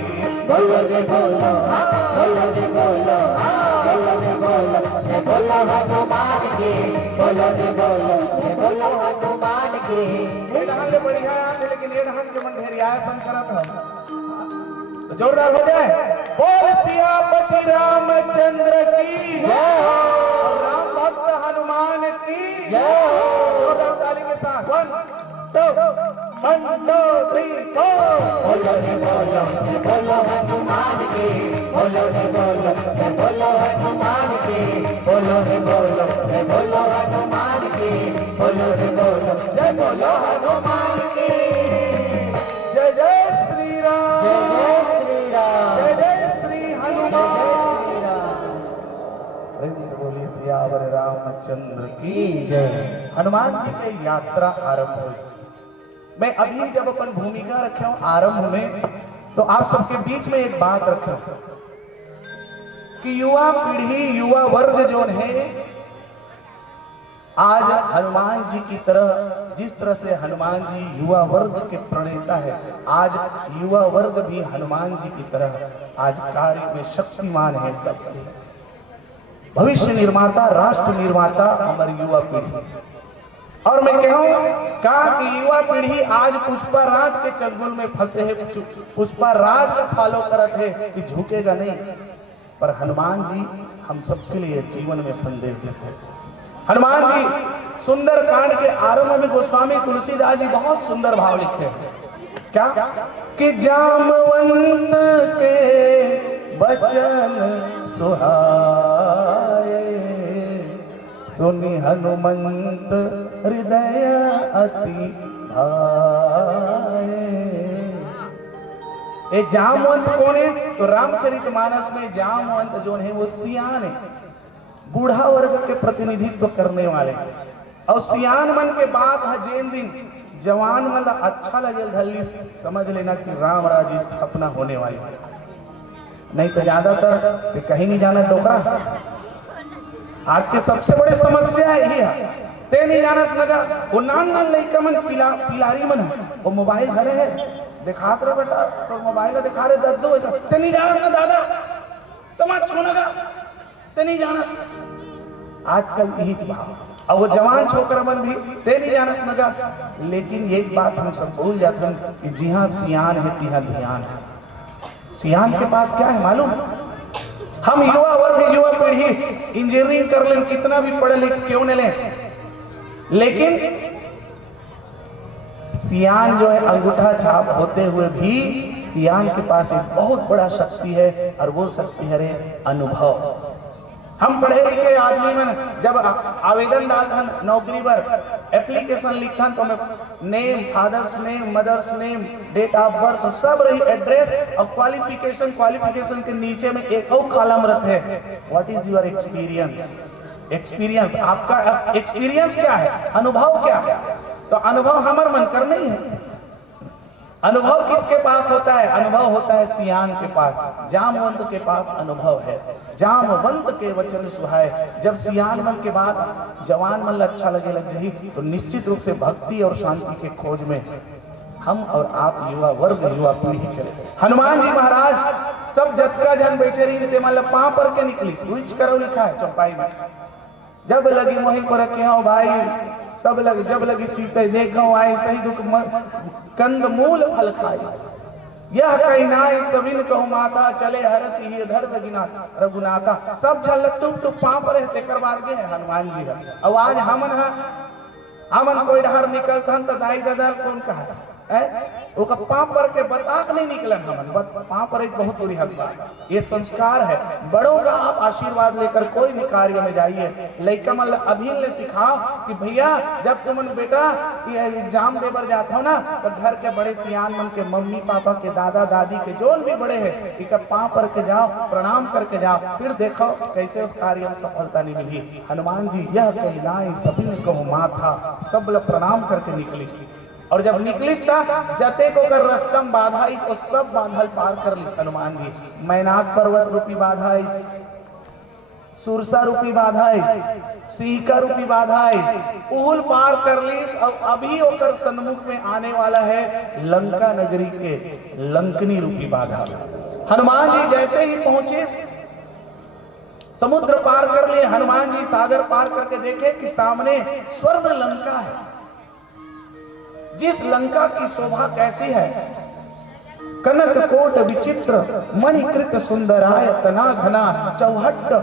बोलो रे बोलो हाँ, बोलो रे बोलो हाँ, बोलो रे बोलो, मैं बोलो हनुमान की, बोलो रे बोलो, मैं बोलो हनुमान की। ये ढाल बढ़िया है, लेकिन ये ढाल के मन ढेरिया संकरत है। तो जोरदार हो जाए, बोल सियापति रामचंद्र की जय हो, राम भक्त हनुमान की जय हो। जोरदार ताली के साथ 1 2 3 4। बोलो रे बोलो, मैं बोलो हनुमान की, बोलो रे बोलो, मैं बोलो हनुमान की, बोलो रे बोलो, मैं बोलो हनुमान की, बोलो रे बोलो, जय बोलो हनुमान की। जय जय श्री राम, जय जय श्री राम, जय जय श्री जय हनुमान। जय श्री राम बोली सियावर रामचंद्र की की जय। हनुमान जी की यात्रा आरंभ हुई। मैं अभी जब अपन भूमिका रखे हूं आरंभ में, तो आप सबके बीच में एक बात रखा कि युवा पीढ़ी, युवा वर्ग जो है, आज हनुमान जी की तरह, जिस तरह से हनुमान जी युवा वर्ग के प्रणेता है, आज युवा वर्ग भी हनुमान जी की तरह आज कार्य में शक्तिमान है। सब भविष्य निर्माता, राष्ट्र निर्माता हमारी युवा पीढ़ी। और मैं कहूं कि युवा पीढ़ी आज पुष्पा राज के चंगुल में फंसे है, पुष्पा राज का फॉलो करत है कि झुकेगा नहीं। पर हनुमान जी हम सबके लिए जीवन में संदेश देते हैं। हनुमान जी सुंदर कांड के आरंभ में गोस्वामी तुलसीदास जी बहुत सुंदर भाव लिखे हैं। क्या कि जामवंत के बचन सुहाए, सुनि हनुमंत हृदय अति भाए। ये जामवंत कौन है? तो रामचरितमानस में जामवंत जो है वो सियान है, बूढ़ा वर्ग के प्रतिनिधित्व करने वाले। और सियान मन के बाद हजेन दिन जवान मन अच्छा लगे धल्ली, समझ लेना कि राम राज्य स्थापना होने वाली है। नहीं तो ज्यादातर कहीं नहीं जाना डोकरा। आज के सबसे बड़े समस्या यही है, ते नहीं जाना लगा वो नान लड़का मन पिलारी मन वो मोबाइल घरे है दिखाते रहे बेटा, तो मोबाइल दिखा रहे दर्द हो ते नहीं जाना ना दादा तुम्हारा छूनेगा, ते नहीं जाना। आजकल यही भाव, और वो जवान छोकरा मन भी ते नहीं जाना लगा। लेकिन एक बात हम सब भूल जाते हैं कि जी हाँ सियान है तिहाँ ध्यान है। सियान के पास क्या है मालूम? हम युवा वर्ग, युवा पीढ़ी इंजीनियरिंग कर लें, कितना भी पढ़े लिखे क्यों न लें, लेकिन सियान जो है अंगूठा छाप होते हुए भी सियान के पास एक बहुत बड़ा शक्ति है, और वो शक्ति है अनुभव। हम पढ़े लिखे आदमी में जब आवेदन डालते नौकरी पर एप्लीकेशन लिखा तो मैं name, father's name, mother's name, date of birth सब रही, एड्रेस और क्वालिफिकेशन। क्वालिफिकेशन के नीचे में एक और कॉलम रहते हैं, what is your experience. Experience, आपका एक्सपीरियंस क्या है, अनुभव क्या है? तो अनुभव हमार मन कर नहीं है। अनुभव किसके पास होता है? अनुभव होता है सियान के पास। जामवंत के पास अनुभव है, जामवंत के वचन सुहाए। जब सियान मन के बाद जवान मन अच्छा लगे लग जाही, तो निश्चित रूप से भक्ति और शांति के खोज में हम और आप युवा वर्ग, युवा पीढ़ी चले। हनुमान जी महाराज सब जत्रा जन बैठे रही थे, मतलब पाँव पर के निकली, स्विच करो लिखा है चौपाई में। जब लगी वहीं पर रखे हो भाई जब लगी सीते देखो आए सही दुख कंद मूल फल खाई। यह कही नाय सबिन कहु माता चले हरस ही धर रघुनाथा। सब झल टुप टुप पाँव पर रहते कर बाद गए हनुमान जी का। अब आज हमन कोई डहर निकलता तो दाई दादा कौन कहा वो पाँव पर के बता नहीं निकलन हमन पाँव पर एक बहुत बुरी हद बात। ये संस्कार है बड़ों का। आप आशीर्वाद लेकर कोई भी कार्य में जाइए। लड़का मन अभी ले सिखाओ कि भैया जब तुम बेटा ये एग्जाम देवर जाता हो ना तो घर के बड़े सियान मन के मम्मी पापा के दादा दादी के जो भी बड़े हैं एक पाँव पर के जाओ प्रणाम करके जाओ फिर देखो कैसे उस कार्य में सफलता नहीं मिली। हनुमान जी यह कहलाए सभी ने कहूँ माथा सब लोग प्रणाम करके निकली। और जब निकलिस जते को कर रस्तम बाधा तो सब बांधल पार कर लिस हनुमान जी। मैनाक पर्वत रूपी बाधा सुरसा रूपी बाधा सीका रूपी बाधा उहुल पार कर लिस। और अभी होकर सन्मुख में आने वाला है लंका नगरी के लंकनी रूपी बाधा। हनुमान जी जैसे ही पहुंचे समुद्र पार कर लिए। हनुमान जी सागर पार करके देखे कि सामने स्वर्ण लंका है। जिस लंका की शोभा कैसी है कनक कोट विचित्र मणिकृत सुंदराय तना घना चौहट्ट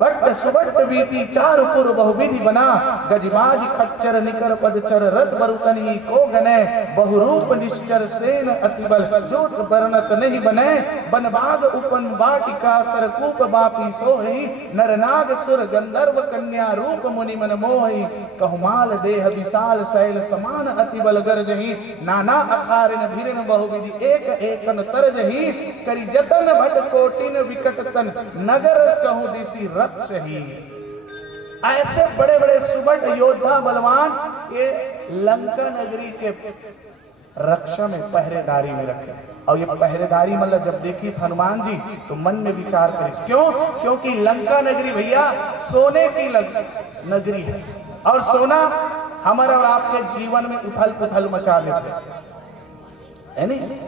बट्ट सुबट्ट बीती चारु पुर बहुविधि बना। गजबाज खच्चर निकर पदचर रथ बरुतनी को गने बहुरूप निश्चर सेन अतिबल जोत बरनत नहीं बने। बनबाग उपन बाटिका सरकूप बापी सोहि नरनाग सुर गंधर्व कन्या रूप मुनि मन मोहि। कहुमाल देह विशाल शैल समान अतिबल गरजहि नाना अखारिन भिरन बहुविधि एक एकन तरजहि। करि जतन भट कोटिन विकट तन नगर चहु दिशि रथ सही। ऐसे बड़े बड़े सुबट योद्धा बलवान ये लंका नगरी के रक्षा में पहरेदारी में रखे। और ये पहरेदारी मतलब जब देखी हनुमान जी तो मन में विचार करिस क्यों क्योंकि लंका नगरी भैया सोने की नगरी है। और सोना हमारा और आपके जीवन में उथल पुथल मचा देते है नहीं।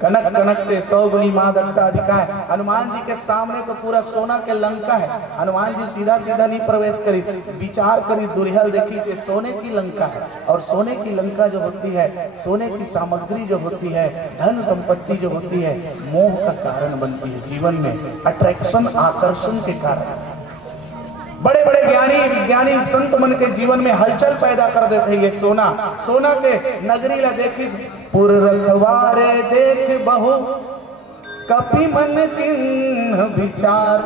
कनक कनकते सौगुनी मादकता अधिकाय। हनुमान जी के सामने तो पूरा सोना के लंका है। हनुमान जी सीधा सीधा नहीं प्रवेश करी विचार करी दुर्हल देखी कि सोने की लंका है। और सोने की लंका जो होती है सोने की सामग्री जो होती है धन संपत्ति जो होती है मोह का कारण बनती है। जीवन में अट्रैक्शन आकर्षण के कारण बड़े बड़े ज्ञानी विज्ञानी संत मन के जीवन में हलचल पैदा कर देते हैं। ये सोना के नगरी ला देखी पुर रखवारे देख बहु कपि मन किन्ह विचार।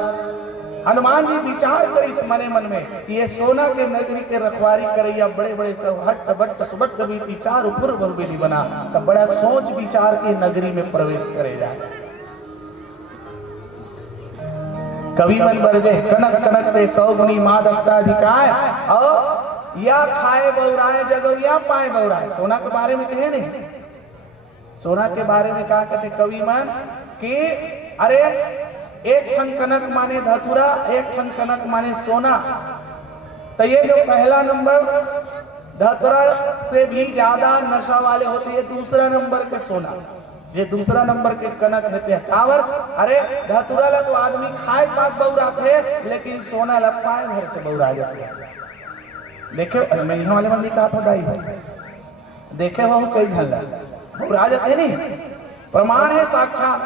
हनुमान जी विचार कर इस मने मन में कि ये सोना के नगरी के रखवारी करैया बड़े बड़े चौहट्ट बट्ट सुबट्ट बीती चारु पुर बहुविधि बना। तब बड़ा सोच विचार के नगरी में प्रवेश करे जाए। कवि मन बरदे कनक कनकते सौगुनी मादकता अधिकाय और या खाए बौराए जगो या पाए बौराए। सोना के बारे में कहे नहीं। सोना के बारे में कहा कहते कवि मन कि अरे एक ठन कनक माने धतुरा एक ठन कनक माने सोना। तो ये जो पहला नंबर धतुरा से भी ज्यादा नशा वाले होते हैं दूसरा नंबर के सोना। ये दूसरा नंबर के कनक रहते हैं कावर। अरे धतुरा ला तो आदमी खाए पाक बौरा थे लेकिन सोना ला पाए भर से बौरा जाते। देखे मैं यहाँ वाले मंदिर कहा था दाई देखे हो कई झल्ला बौरा जाते नहीं प्रमाण है साक्षात।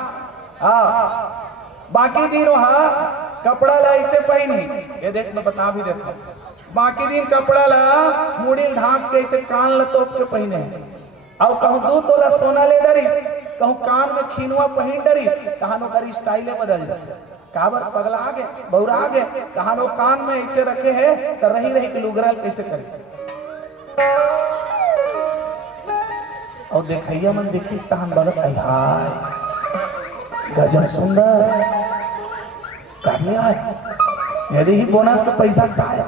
हाँ बाकी दिन वहाँ कपड़ा ला इसे पहनी ये देख मैं बता भी देता हूँ। बाकी दिन कपड़ा ला मुड़ी ढांक के इसे कान लतोप के पहने और कहूँ 2 तोला सोना ले डरी कहूँ कान में खीनुआ पहन डरी कहानो कर स्टाइले बदल जाए। काबर पगला आगे बौरा आगे कहानो कान में ऐसे रखे है तो रही रही के लुगरल कैसे करे। और देखैया मन देखी तहन बगत हाय गजब सुंदर काहे आए यदि ही बोनस का पैसा खाया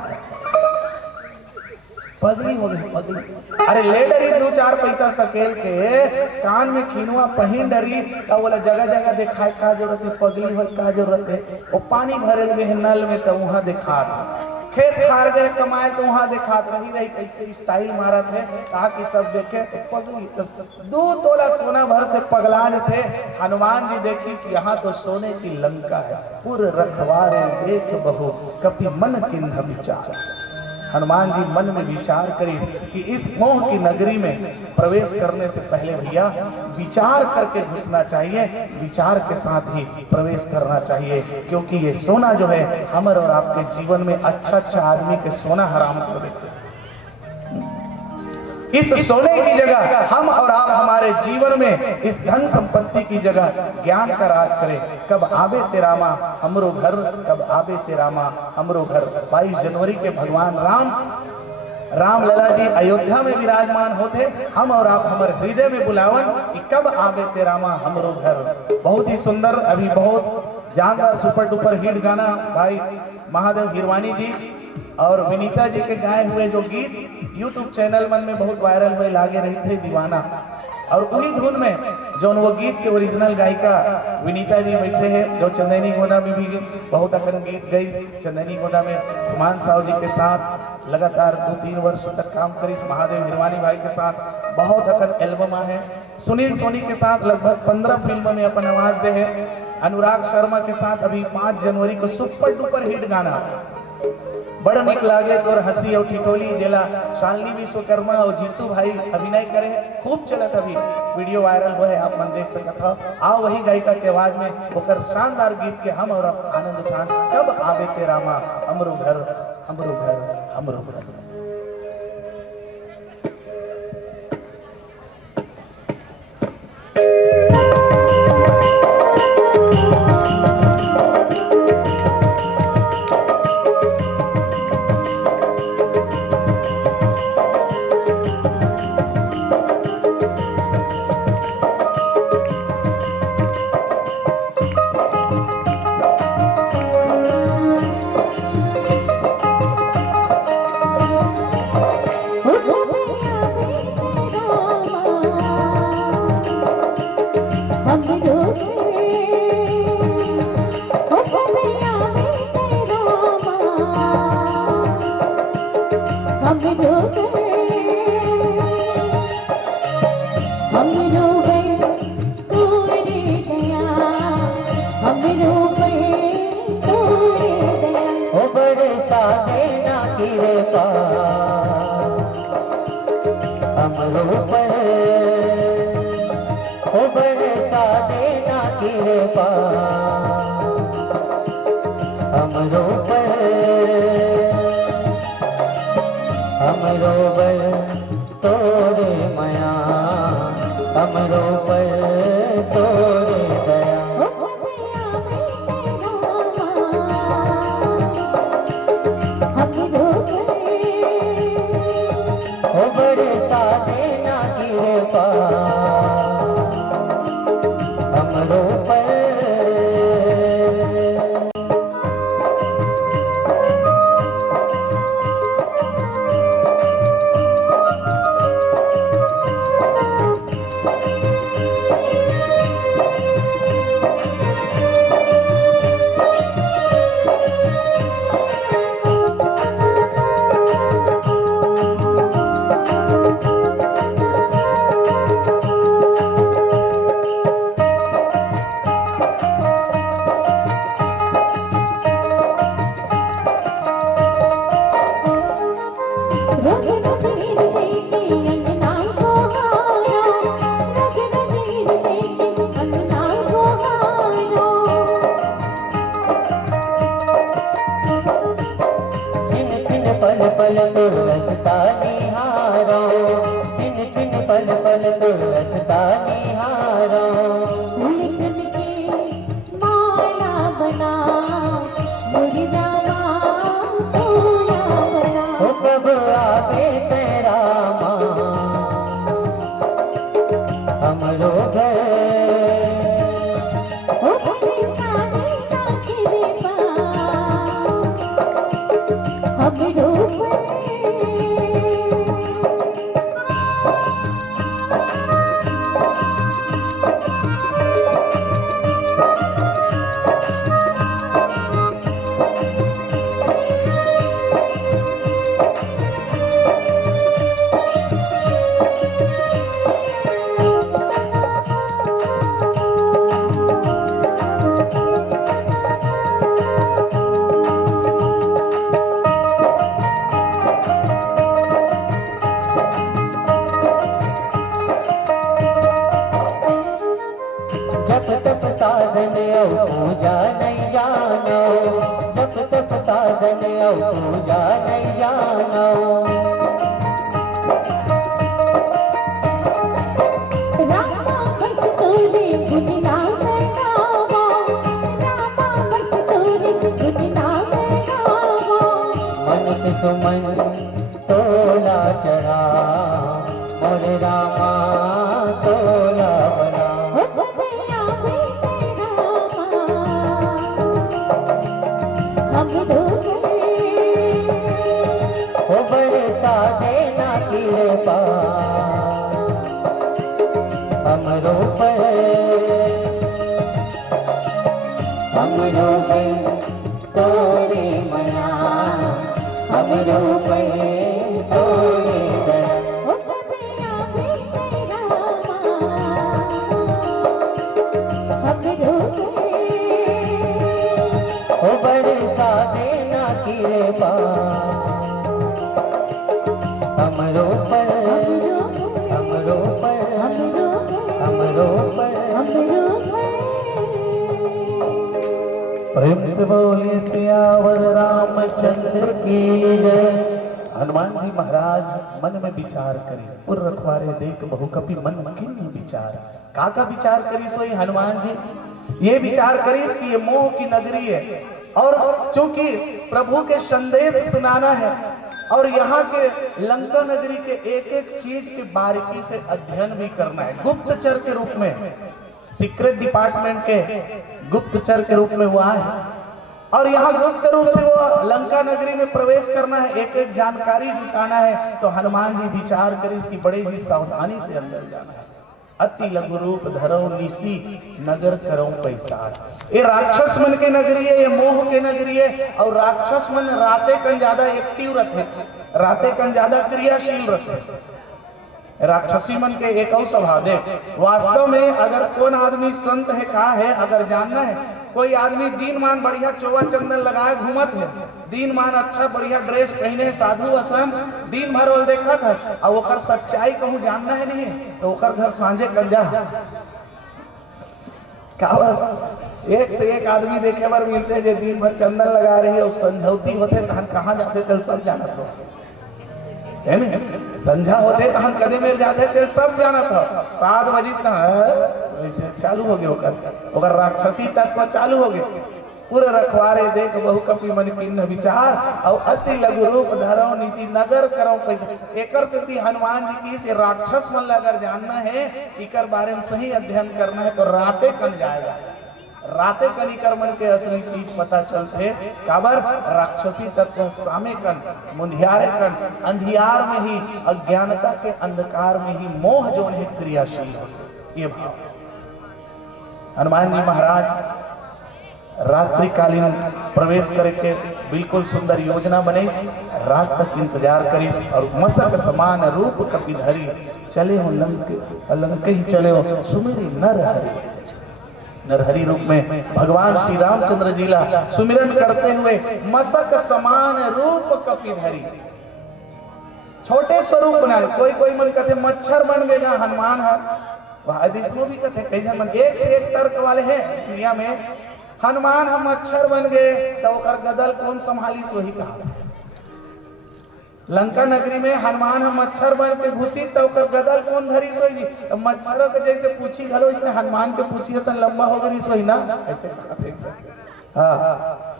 पगली हो गई पगली। अरे ले डरी 2-4 पैसा सकेल के कान में खीनुआ पहन डरी तो बोला जगह जगह दिखाए का जरूरत है पगली हो का जरूरत है। वो पानी भरल गए नल में तो वहां दिखा खेत खार गए कमाए तो वहां दिखा रही कैसे स्टाइल मारा थे ताकि सब देखे तो पगली। 2 तोला सोना भर से पगला थे। हनुमान जी देखी यहाँ तो सोने की लंका है पुर रखवारे देख बहु कपि मन किन्ह विचार। हनुमान जी मन में विचार करें कि इस मोह की नगरी में प्रवेश करने से पहले भैया विचार करके घुसना चाहिए, विचार के साथ ही प्रवेश करना चाहिए, क्योंकि ये सोना जो है हमारे और आपके जीवन में अच्छा अच्छा आदमी के सोना हराम कर देते हैं। इस सोने की जगह हम और आप हमारे जीवन में इस धन संपत्ति की जगह ज्ञान का राज करें। कब आवे तेरा माँ हमरो घर, कब आवे तेरा माँ हमरो घर। 22 जनवरी के भगवान राम लला जी अयोध्या में विराजमान होते, हम और आप हमारे हृदय में बुलावन कि कब आवे तेरा माँ हमरो घर। बहुत ही सुंदर, अभी बहुत जानदार सुपर डुपर हिट गाना भाई महादेव हिरवानी जी और विनीता जी के गाए हुए जो गीत YouTube चैनल मन में बहुत वायरल हुए, लागे रही थे दीवाना। और उन्हीं धुन में जो वो गीत के ओरिजिनल गायिका विनीता जी बैठे हैं, जो चंदनी गोदा में भी बहुत अखंड गीत गई। चंदनी गोदा में कुमान साहु जी के साथ लगातार 2-3 वर्ष तक काम करी। महादेव हिरवानी भाई के साथ बहुत अखंड एल्बम है। सुनील सोनी के साथ लगभग 15 फिल्म में अपन आवाज दे है। अनुराग शर्मा के साथ अभी 5 जनवरी को सुपर डुपर हिट गाना बड़ा निक लागे तोर हंसी और ठिठोली जेला शालिनी विश्वकर्मा और जीतू भाई अभिनय करे, खूब चलत अभी वीडियो वायरल हुए, आप मन देख सकत हो। आओ वही गायिका के आवाज में होकर शानदार गीत के हम और आनंद उठान। कब आवे तेरा माँ हमरो घर, हमरो घर, हमरो घर। जप तप साधन औ पूजा नहीं जानो, जप तप साधन औ पूजा नहीं जानो। रामा बस तोरे बुझना मैनावा, रामा बस तोरे बुझना मैनावा। मन के सुमन तोला चढ़ा, मोरे रामा तोला बना। हो गया मेरा रामा, हम डूबे। हो बरसा देना तीरे पार हमरो पर, हमरो पे तोरे मना, हमरो पे तोरे दया। हो गया मेरा रामा, हम डूबे। हो बरसा देना तीरे पार हमरो पर, हमरो पर, हमरो पर। प्रेम से बोलिए सियावर रामचंद्र की जय। हनुमान जी महाराज मन में विचार करी, पुर रखवारे देख बहु कपि मन किन्हीं विचार। का विचार करी सोई हनुमान जी ये विचार करी कि ये मोह की नगरी है, और चूंकि प्रभु के संदेश सुनाना है और यहाँ के लंका नगरी के एक एक चीज की बारीकी से अध्ययन भी करना है। गुप्तचर के रूप में, सीक्रेट डिपार्टमेंट के गुप्तचर के रूप में हुआ है, और यहाँ गुप्त रूप से वो लंका नगरी में प्रवेश करना है, एक एक जानकारी जुटाना है। तो हनुमान जी विचार करी इसकी बड़ी ही सावधानी से अंदर जाना है। अति लघु रूप धरो निसी नगर करो पैसार। ये राक्षस मन के नगरी है, ये मोह के नगरी है, और राक्षस मन राते कन ज्यादा एक्टिव रहते, राते कन ज्यादा क्रियाशील रहते। राक्षसी मन के एक और स्वभाव दे। वास्तव में अगर कौन आदमी संत है का है अगर जानना है, कोई आदमी दिन मान बढ़िया चौवा चंदन लगाए घूमत है, दिन मान अच्छा बढ़िया ड्रेस पहने साधु असम दिन भर वो देखा था, और ओकर सच्चाई कहूँ जानना है नहीं तो ओकर घर सांझे कर जा। एक से एक आदमी देखे बार मिलते हैं जो दिन भर चंदन लगा रही है और समझौती होते कहाँ जाते कल सब जाना था, है ना? संझा होते कहाँ कदे में जाते थे सब जाना था। 7 बजे तक चालू हो गए ओकर राक्षसी तत्व चालू हो गए। पूरे रखवारे देख बहु कपि मन किन्न विचार, और अति लघु रूप धरो निसी नगर करो पैसा। एकर से हनुमान जी की से राक्षस मन अगर जानना है, इकर बारे में सही अध्ययन करना है तो राते कन जाएगा। राते कनी कर मन के असली चीज पता चलते काबर राक्षसी तत्व सामे कन मुंधियारे कन अंधियार में ही अज्ञानता के अंधकार में ही मोह जो है क्रियाशील होते। ये भाव हनुमान जी महाराज रात्रिकालीन प्रवेश करके बिल्कुल सुंदर योजना बने, रात तक इंतजार करी और मसक समान रूप कपिधरी चले हो लंक ही चले हो सुमेरी नरहरि। नरहरि रूप में भगवान श्री रामचंद्र जी ला सुमिरन करते हुए मसक समान रूप कपिधरी छोटे स्वरूप बनाए। कोई कोई मन कहते मच्छर बन गए ना हनुमान है, हदीस में भी कहते कई मन एक से एक तर्क वाले हैं दुनिया में। हनुमान हम मच्छर बन गए तो ओकर गदल कौन संभाली सोही कहा। लंका नगरी में हनुमान हम मच्छर बन के घुसी तो ओकर गदल कौन धरी सोही। तो मच्छरों के जैसे पूछी घलो इसने हनुमान के पूछी तो लंबा हो गई सोही ना ऐसे। हाँ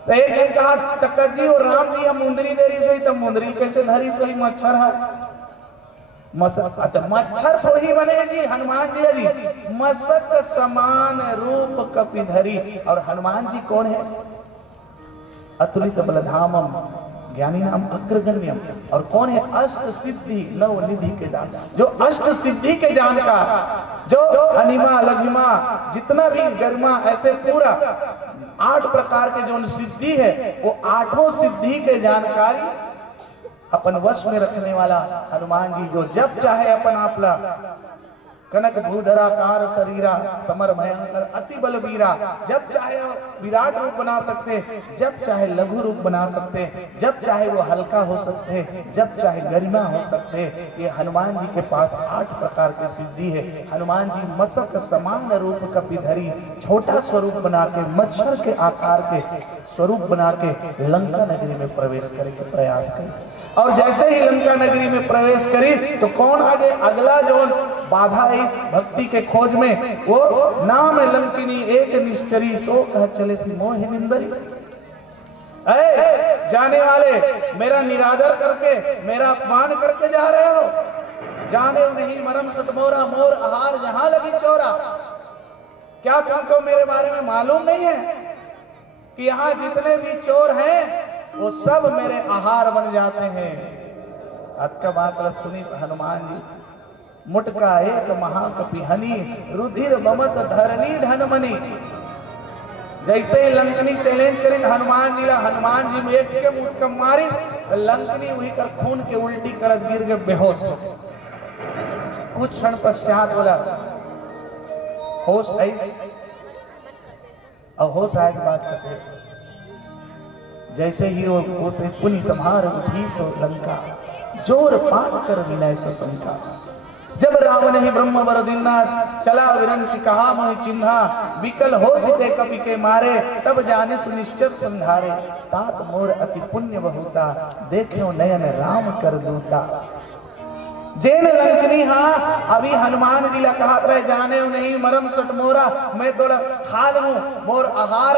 तो एक दिन कहा तकत जी और राम जी हम मुंदरी दे रही सोही तो मुंदरी कैसे धरी सोही मच्छर है। मच्छर थोड़ी बने जी हनुमान जी मसक समान रूप कपिधरी। और हनुमान जी कौन है? अतुलित बलधामम ज्ञानी नाम अग्रगण्यम। और कौन है? अष्ट सिद्धि नव निधि के दान, जो अष्ट सिद्धि के जानकार, जो अनिमा लघिमा जितना भी गरिमा ऐसे पूरा 8 प्रकार के जो सिद्धि है वो 8 सिद्धि के जानकारी अपन वश में रखने वाला हनुमान जी, जो जब चाहे अपन आपला कनक भूधराकार शरीरा समर भयंकर अति बलवीरा। जब चाहे विराट रूप बना सकते, जब चाहे लघु रूप बना सकते, जब चाहे वो हल्का हो सकते, जब चाहे गरिमा हो सकते। ये हनुमान जी के पास 8 प्रकार की सिद्धि है। हनुमान जी मत्स्य समान रूप कपिधरी, छोटा स्वरूप बना के मच्छर के आकार के स्वरूप बना के लंका नगरी में प्रवेश करने का प्रयास करें। और जैसे ही लंका नगरी में प्रवेश करी तो कौन आगे अगला जो बाधा है इस भक्ति के खोज में, वो नाम है लंकिनी एक निश्चरी सो कह चले सी मोह निंदरी। जाने वाले मेरा निरादर करके, मेरा अपमान करके जा रहे हो, जाने नहीं मरम सतमोरा मोर आहार जहां लगी चोरा। क्या तुमको मेरे बारे में मालूम नहीं है कि यहाँ जितने भी चोर हैं वो सब मेरे आहार बन जाते हैं। आज का बात सुनी हनुमान जी, मुटका एक महाकपि हनी रुधिर बमत धरनी धनमनी। जैसे ही लंकनी चैलेंज करी हनुमान जी में एक के मुटका मारी, लंकनी वही कर खून के उल्टी करत गिर के बेहोश हो। कुछ क्षण पश्चात बोला होश ऐसे और होश आए की बात करते। जैसे ही वो पुनि संहार उठी सो लंका, जोर पान कर विनय सशंका। जब रावण ही ब्रह्म वर दिन्ना, चला विरंच कहा मोहि चिन्हा। विकल हो सिते कपि के मारे, तब जाने सुनिश्चर संधारे। तात मोर अति पुण्य बहुता, देखो नयन राम कर दूता। जेन लंकनी हाँ अभी हनुमान जी ला कहा रहे, जाने नहीं मरम सट मोरा, मैं थोड़ा खा लूं मोर आहार।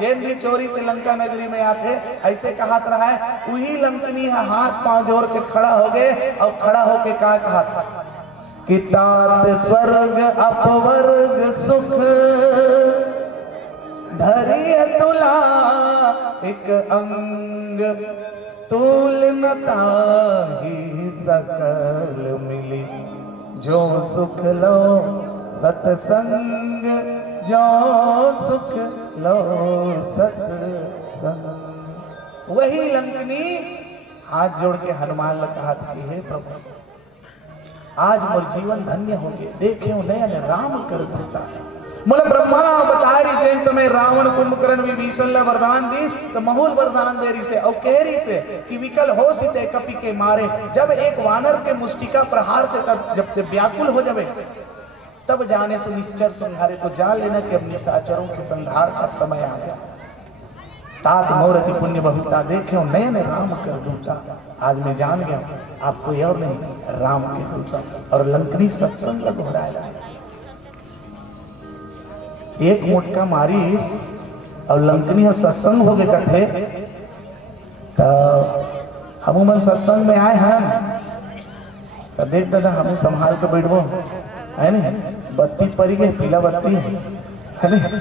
जेन भी चोरी से लंका नगरी में आते ऐसे कहा रहा है। वही लंकनी हाथ पांव जोड़ के खड़ा हो गए और खड़ा होके कहा था कि तात स्वर्ग अपवर्ग सुख धरी तुला एक अंग, तूल न ताहि सकल मिली। जो सुख लो सत्संग, जो सुख लो सत्संग। वही लंकनी हाथ जोड़ के हनुमान ने कहा था कि हे प्रभु, आज मोर जीवन धन्य हो गए, देखे नयन राम कर देता। मोला ब्रह्मा बता रही जैन समय रावण कुंभकर्ण विभीषण ला वरदान दी तो महूल वरदान दे रही से और कह रही से कि विकल हो सिते कपि के मारे। जब एक वानर के मुष्टिका प्रहार से तब जब व्याकुल हो जावे तब जाने से निश्चर संहारे। तो जान लेना कि अब निशाचरों के संहार का समय आ गया। तात मोर अति पुण्य बहुता, देखे नयन राम कर दूता। आज मैं जान गया आप कोई और नहीं राम के दूता। और लंकनी सत्संग का दोहराया, एक मुटका मारी और लंकनी और सत्संग हो गए कट्ठे। तो हम मन सत्संग में आए हैं तो देख दादा हम संभाल के बैठबो है नहीं, बत्ती पड़ी गई पीला बत्ती है नहीं,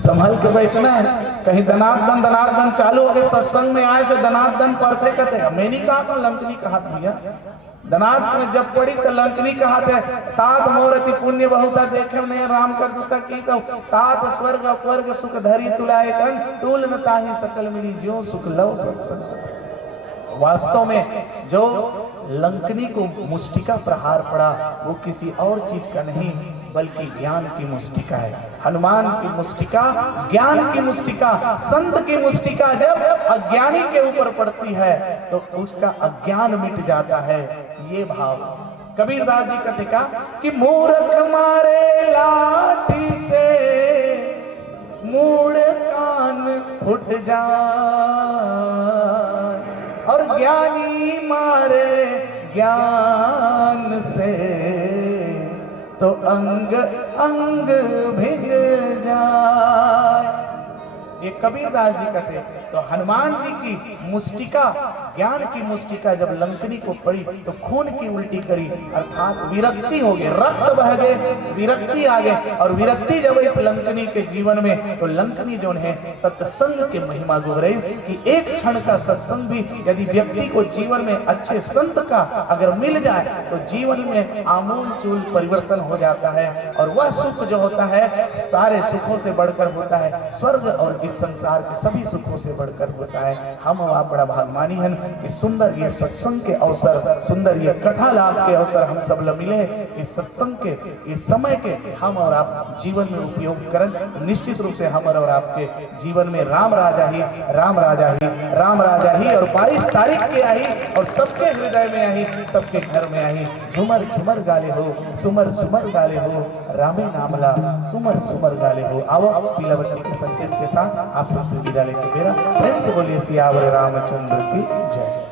संभाल के बैठना है। कहीं दनार्दन चालू हो गए, सत्संग में आए से दनार्दन पढ़ते कहते। मैं नहीं कहा लंकनी कहा भैया, दनार्दन जब पड़ी तो लंकनी कहा थे तात मोर अति पुण्य बहुता, देखे नहीं राम कर दूता की कहूं। तात स्वर्ग अपवर्ग सुख धरी तुला एक अंग, तूल न ताहि सकल मिली। जो सुख लव सत्संग। वास्तव में जो लंकनी को मुष्टिका प्रहार पड़ा वो किसी और चीज का नहीं बल्कि ज्ञान की मुष्टिका है। हनुमान की मुष्टिका ज्ञान की मुष्टिका, संत की मुष्टिका जब अज्ञानी के ऊपर पड़ती है तो उसका अज्ञान मिट जाता है। ये भाव कबीरदास जी कहते का कि मूर्ख मारे लाठी से मूड़ कान फुट जाए, और ज्ञानी मारे ज्ञान से तो अंग अंग भिग जाए। ये कबीरदास जी कहते। तो हनुमान जी की मुष्टिका ज्ञान की मुष्टिका जब लंकनी को पड़ी तो खून की उल्टी करी, अर्थात विरक्ति हो गई, रक्त बह गए, विरक्ति आ गए। और विरक्ति जब इस लंकनी के जीवन में तो लंकनी जो है सत्संग के महिमा दोहराई कि एक क्षण का सत्संग भी यदि व्यक्ति को जीवन में अच्छे संत का अगर मिल जाए तो जीवन में आमूल चूल परिवर्तन हो जाता है। और वह सुख जो होता है सारे सुखों से बढ़कर होता है, स्वर्ग और इस संसार के सभी सुखों से बढ़कर होता है। हम और आप बड़ा भाग्यमानी हैं कि सुंदर ये सत्संग के अवसर, सुंदर ये कथा लाभ के अवसर हम सब ल मिले। इस सत्संग के इस समय के हम और आप जीवन में उपयोग करें। निश्चित रूप से हम और आपके जीवन में राम राजा ही, राम राजा ही, राम राजा ही और 22 तारीख के आई और सबके हृदय में आई, सबके घर में आई। झुमर झुमर गाले हो, सुमर सुमर गाले हो, रामे नामला सुमर सुमर गाले हो। आओ पीलावती के संकेत के साथ आप सबसे विदा लेके मेरा प्रेम से बोलिए सियावर रामचंद्र की जय।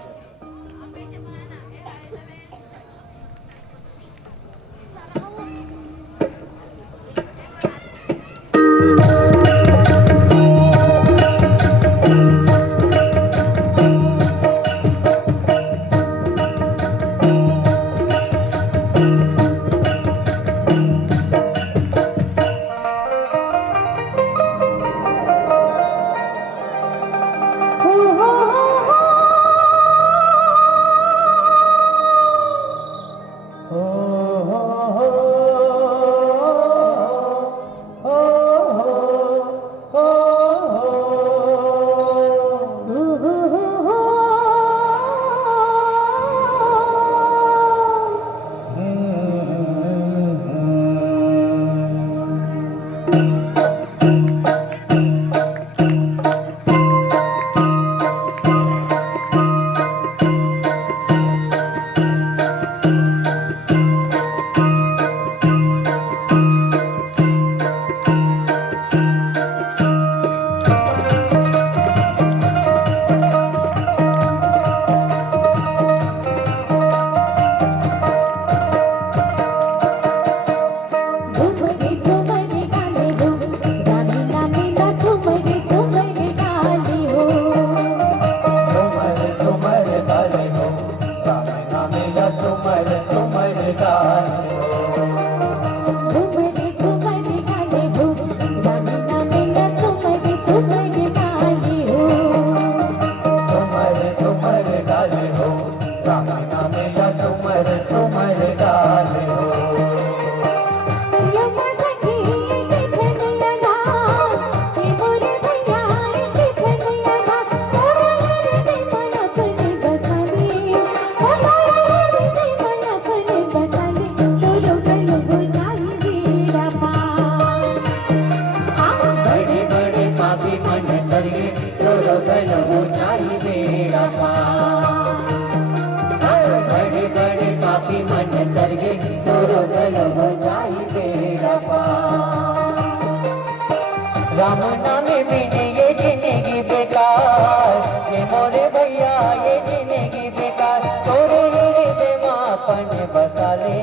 राम नाम बिन ये जिंदगी बेकार, ये मोरे भैया ये जिंदगी बेकार। तोरे हृदय मापन बसा ले,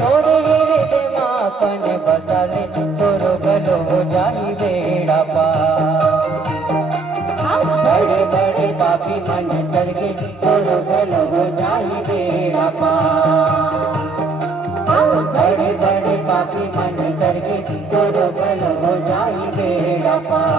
तोरे हृदय मापन बसा ले, तोरो भलो हो जाई बेड़ा पार। बड़े बड़े पापी मन कर के तोरो भलो हो जाई बेड़ा पार। बड़े बड़े पापी मन करके तोरो भलो हो जाई बेड़ा पार।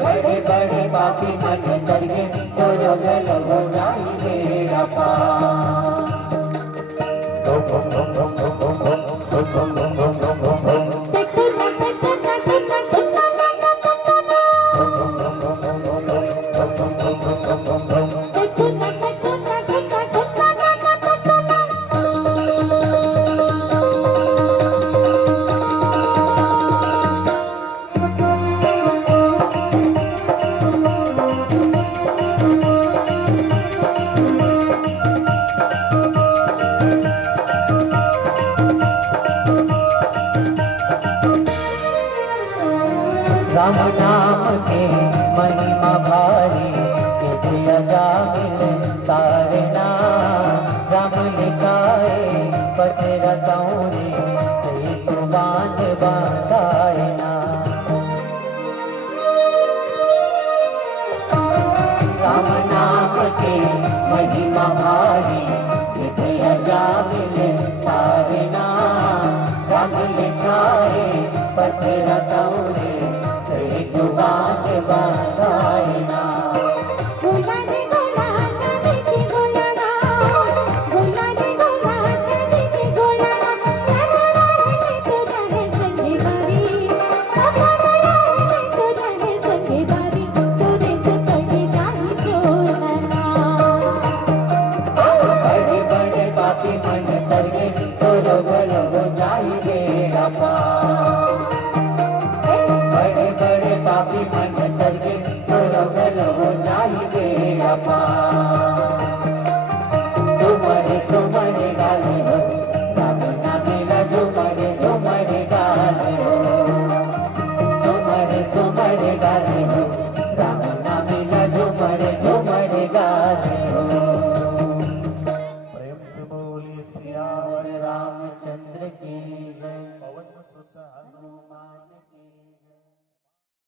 बड़े बड़े पापी मन करके सुगल हो जाई बेड़ा पार। राम नाम के महिमा भारी यदि अजामिल तारना। राम लिखाए पथ रतौरी सही तो बांध बांधायना। राम नाम के महिमा भारी यदि अजामिल तारना। राम लिखाए पथ रतौरी सही तो बांध बांधायना।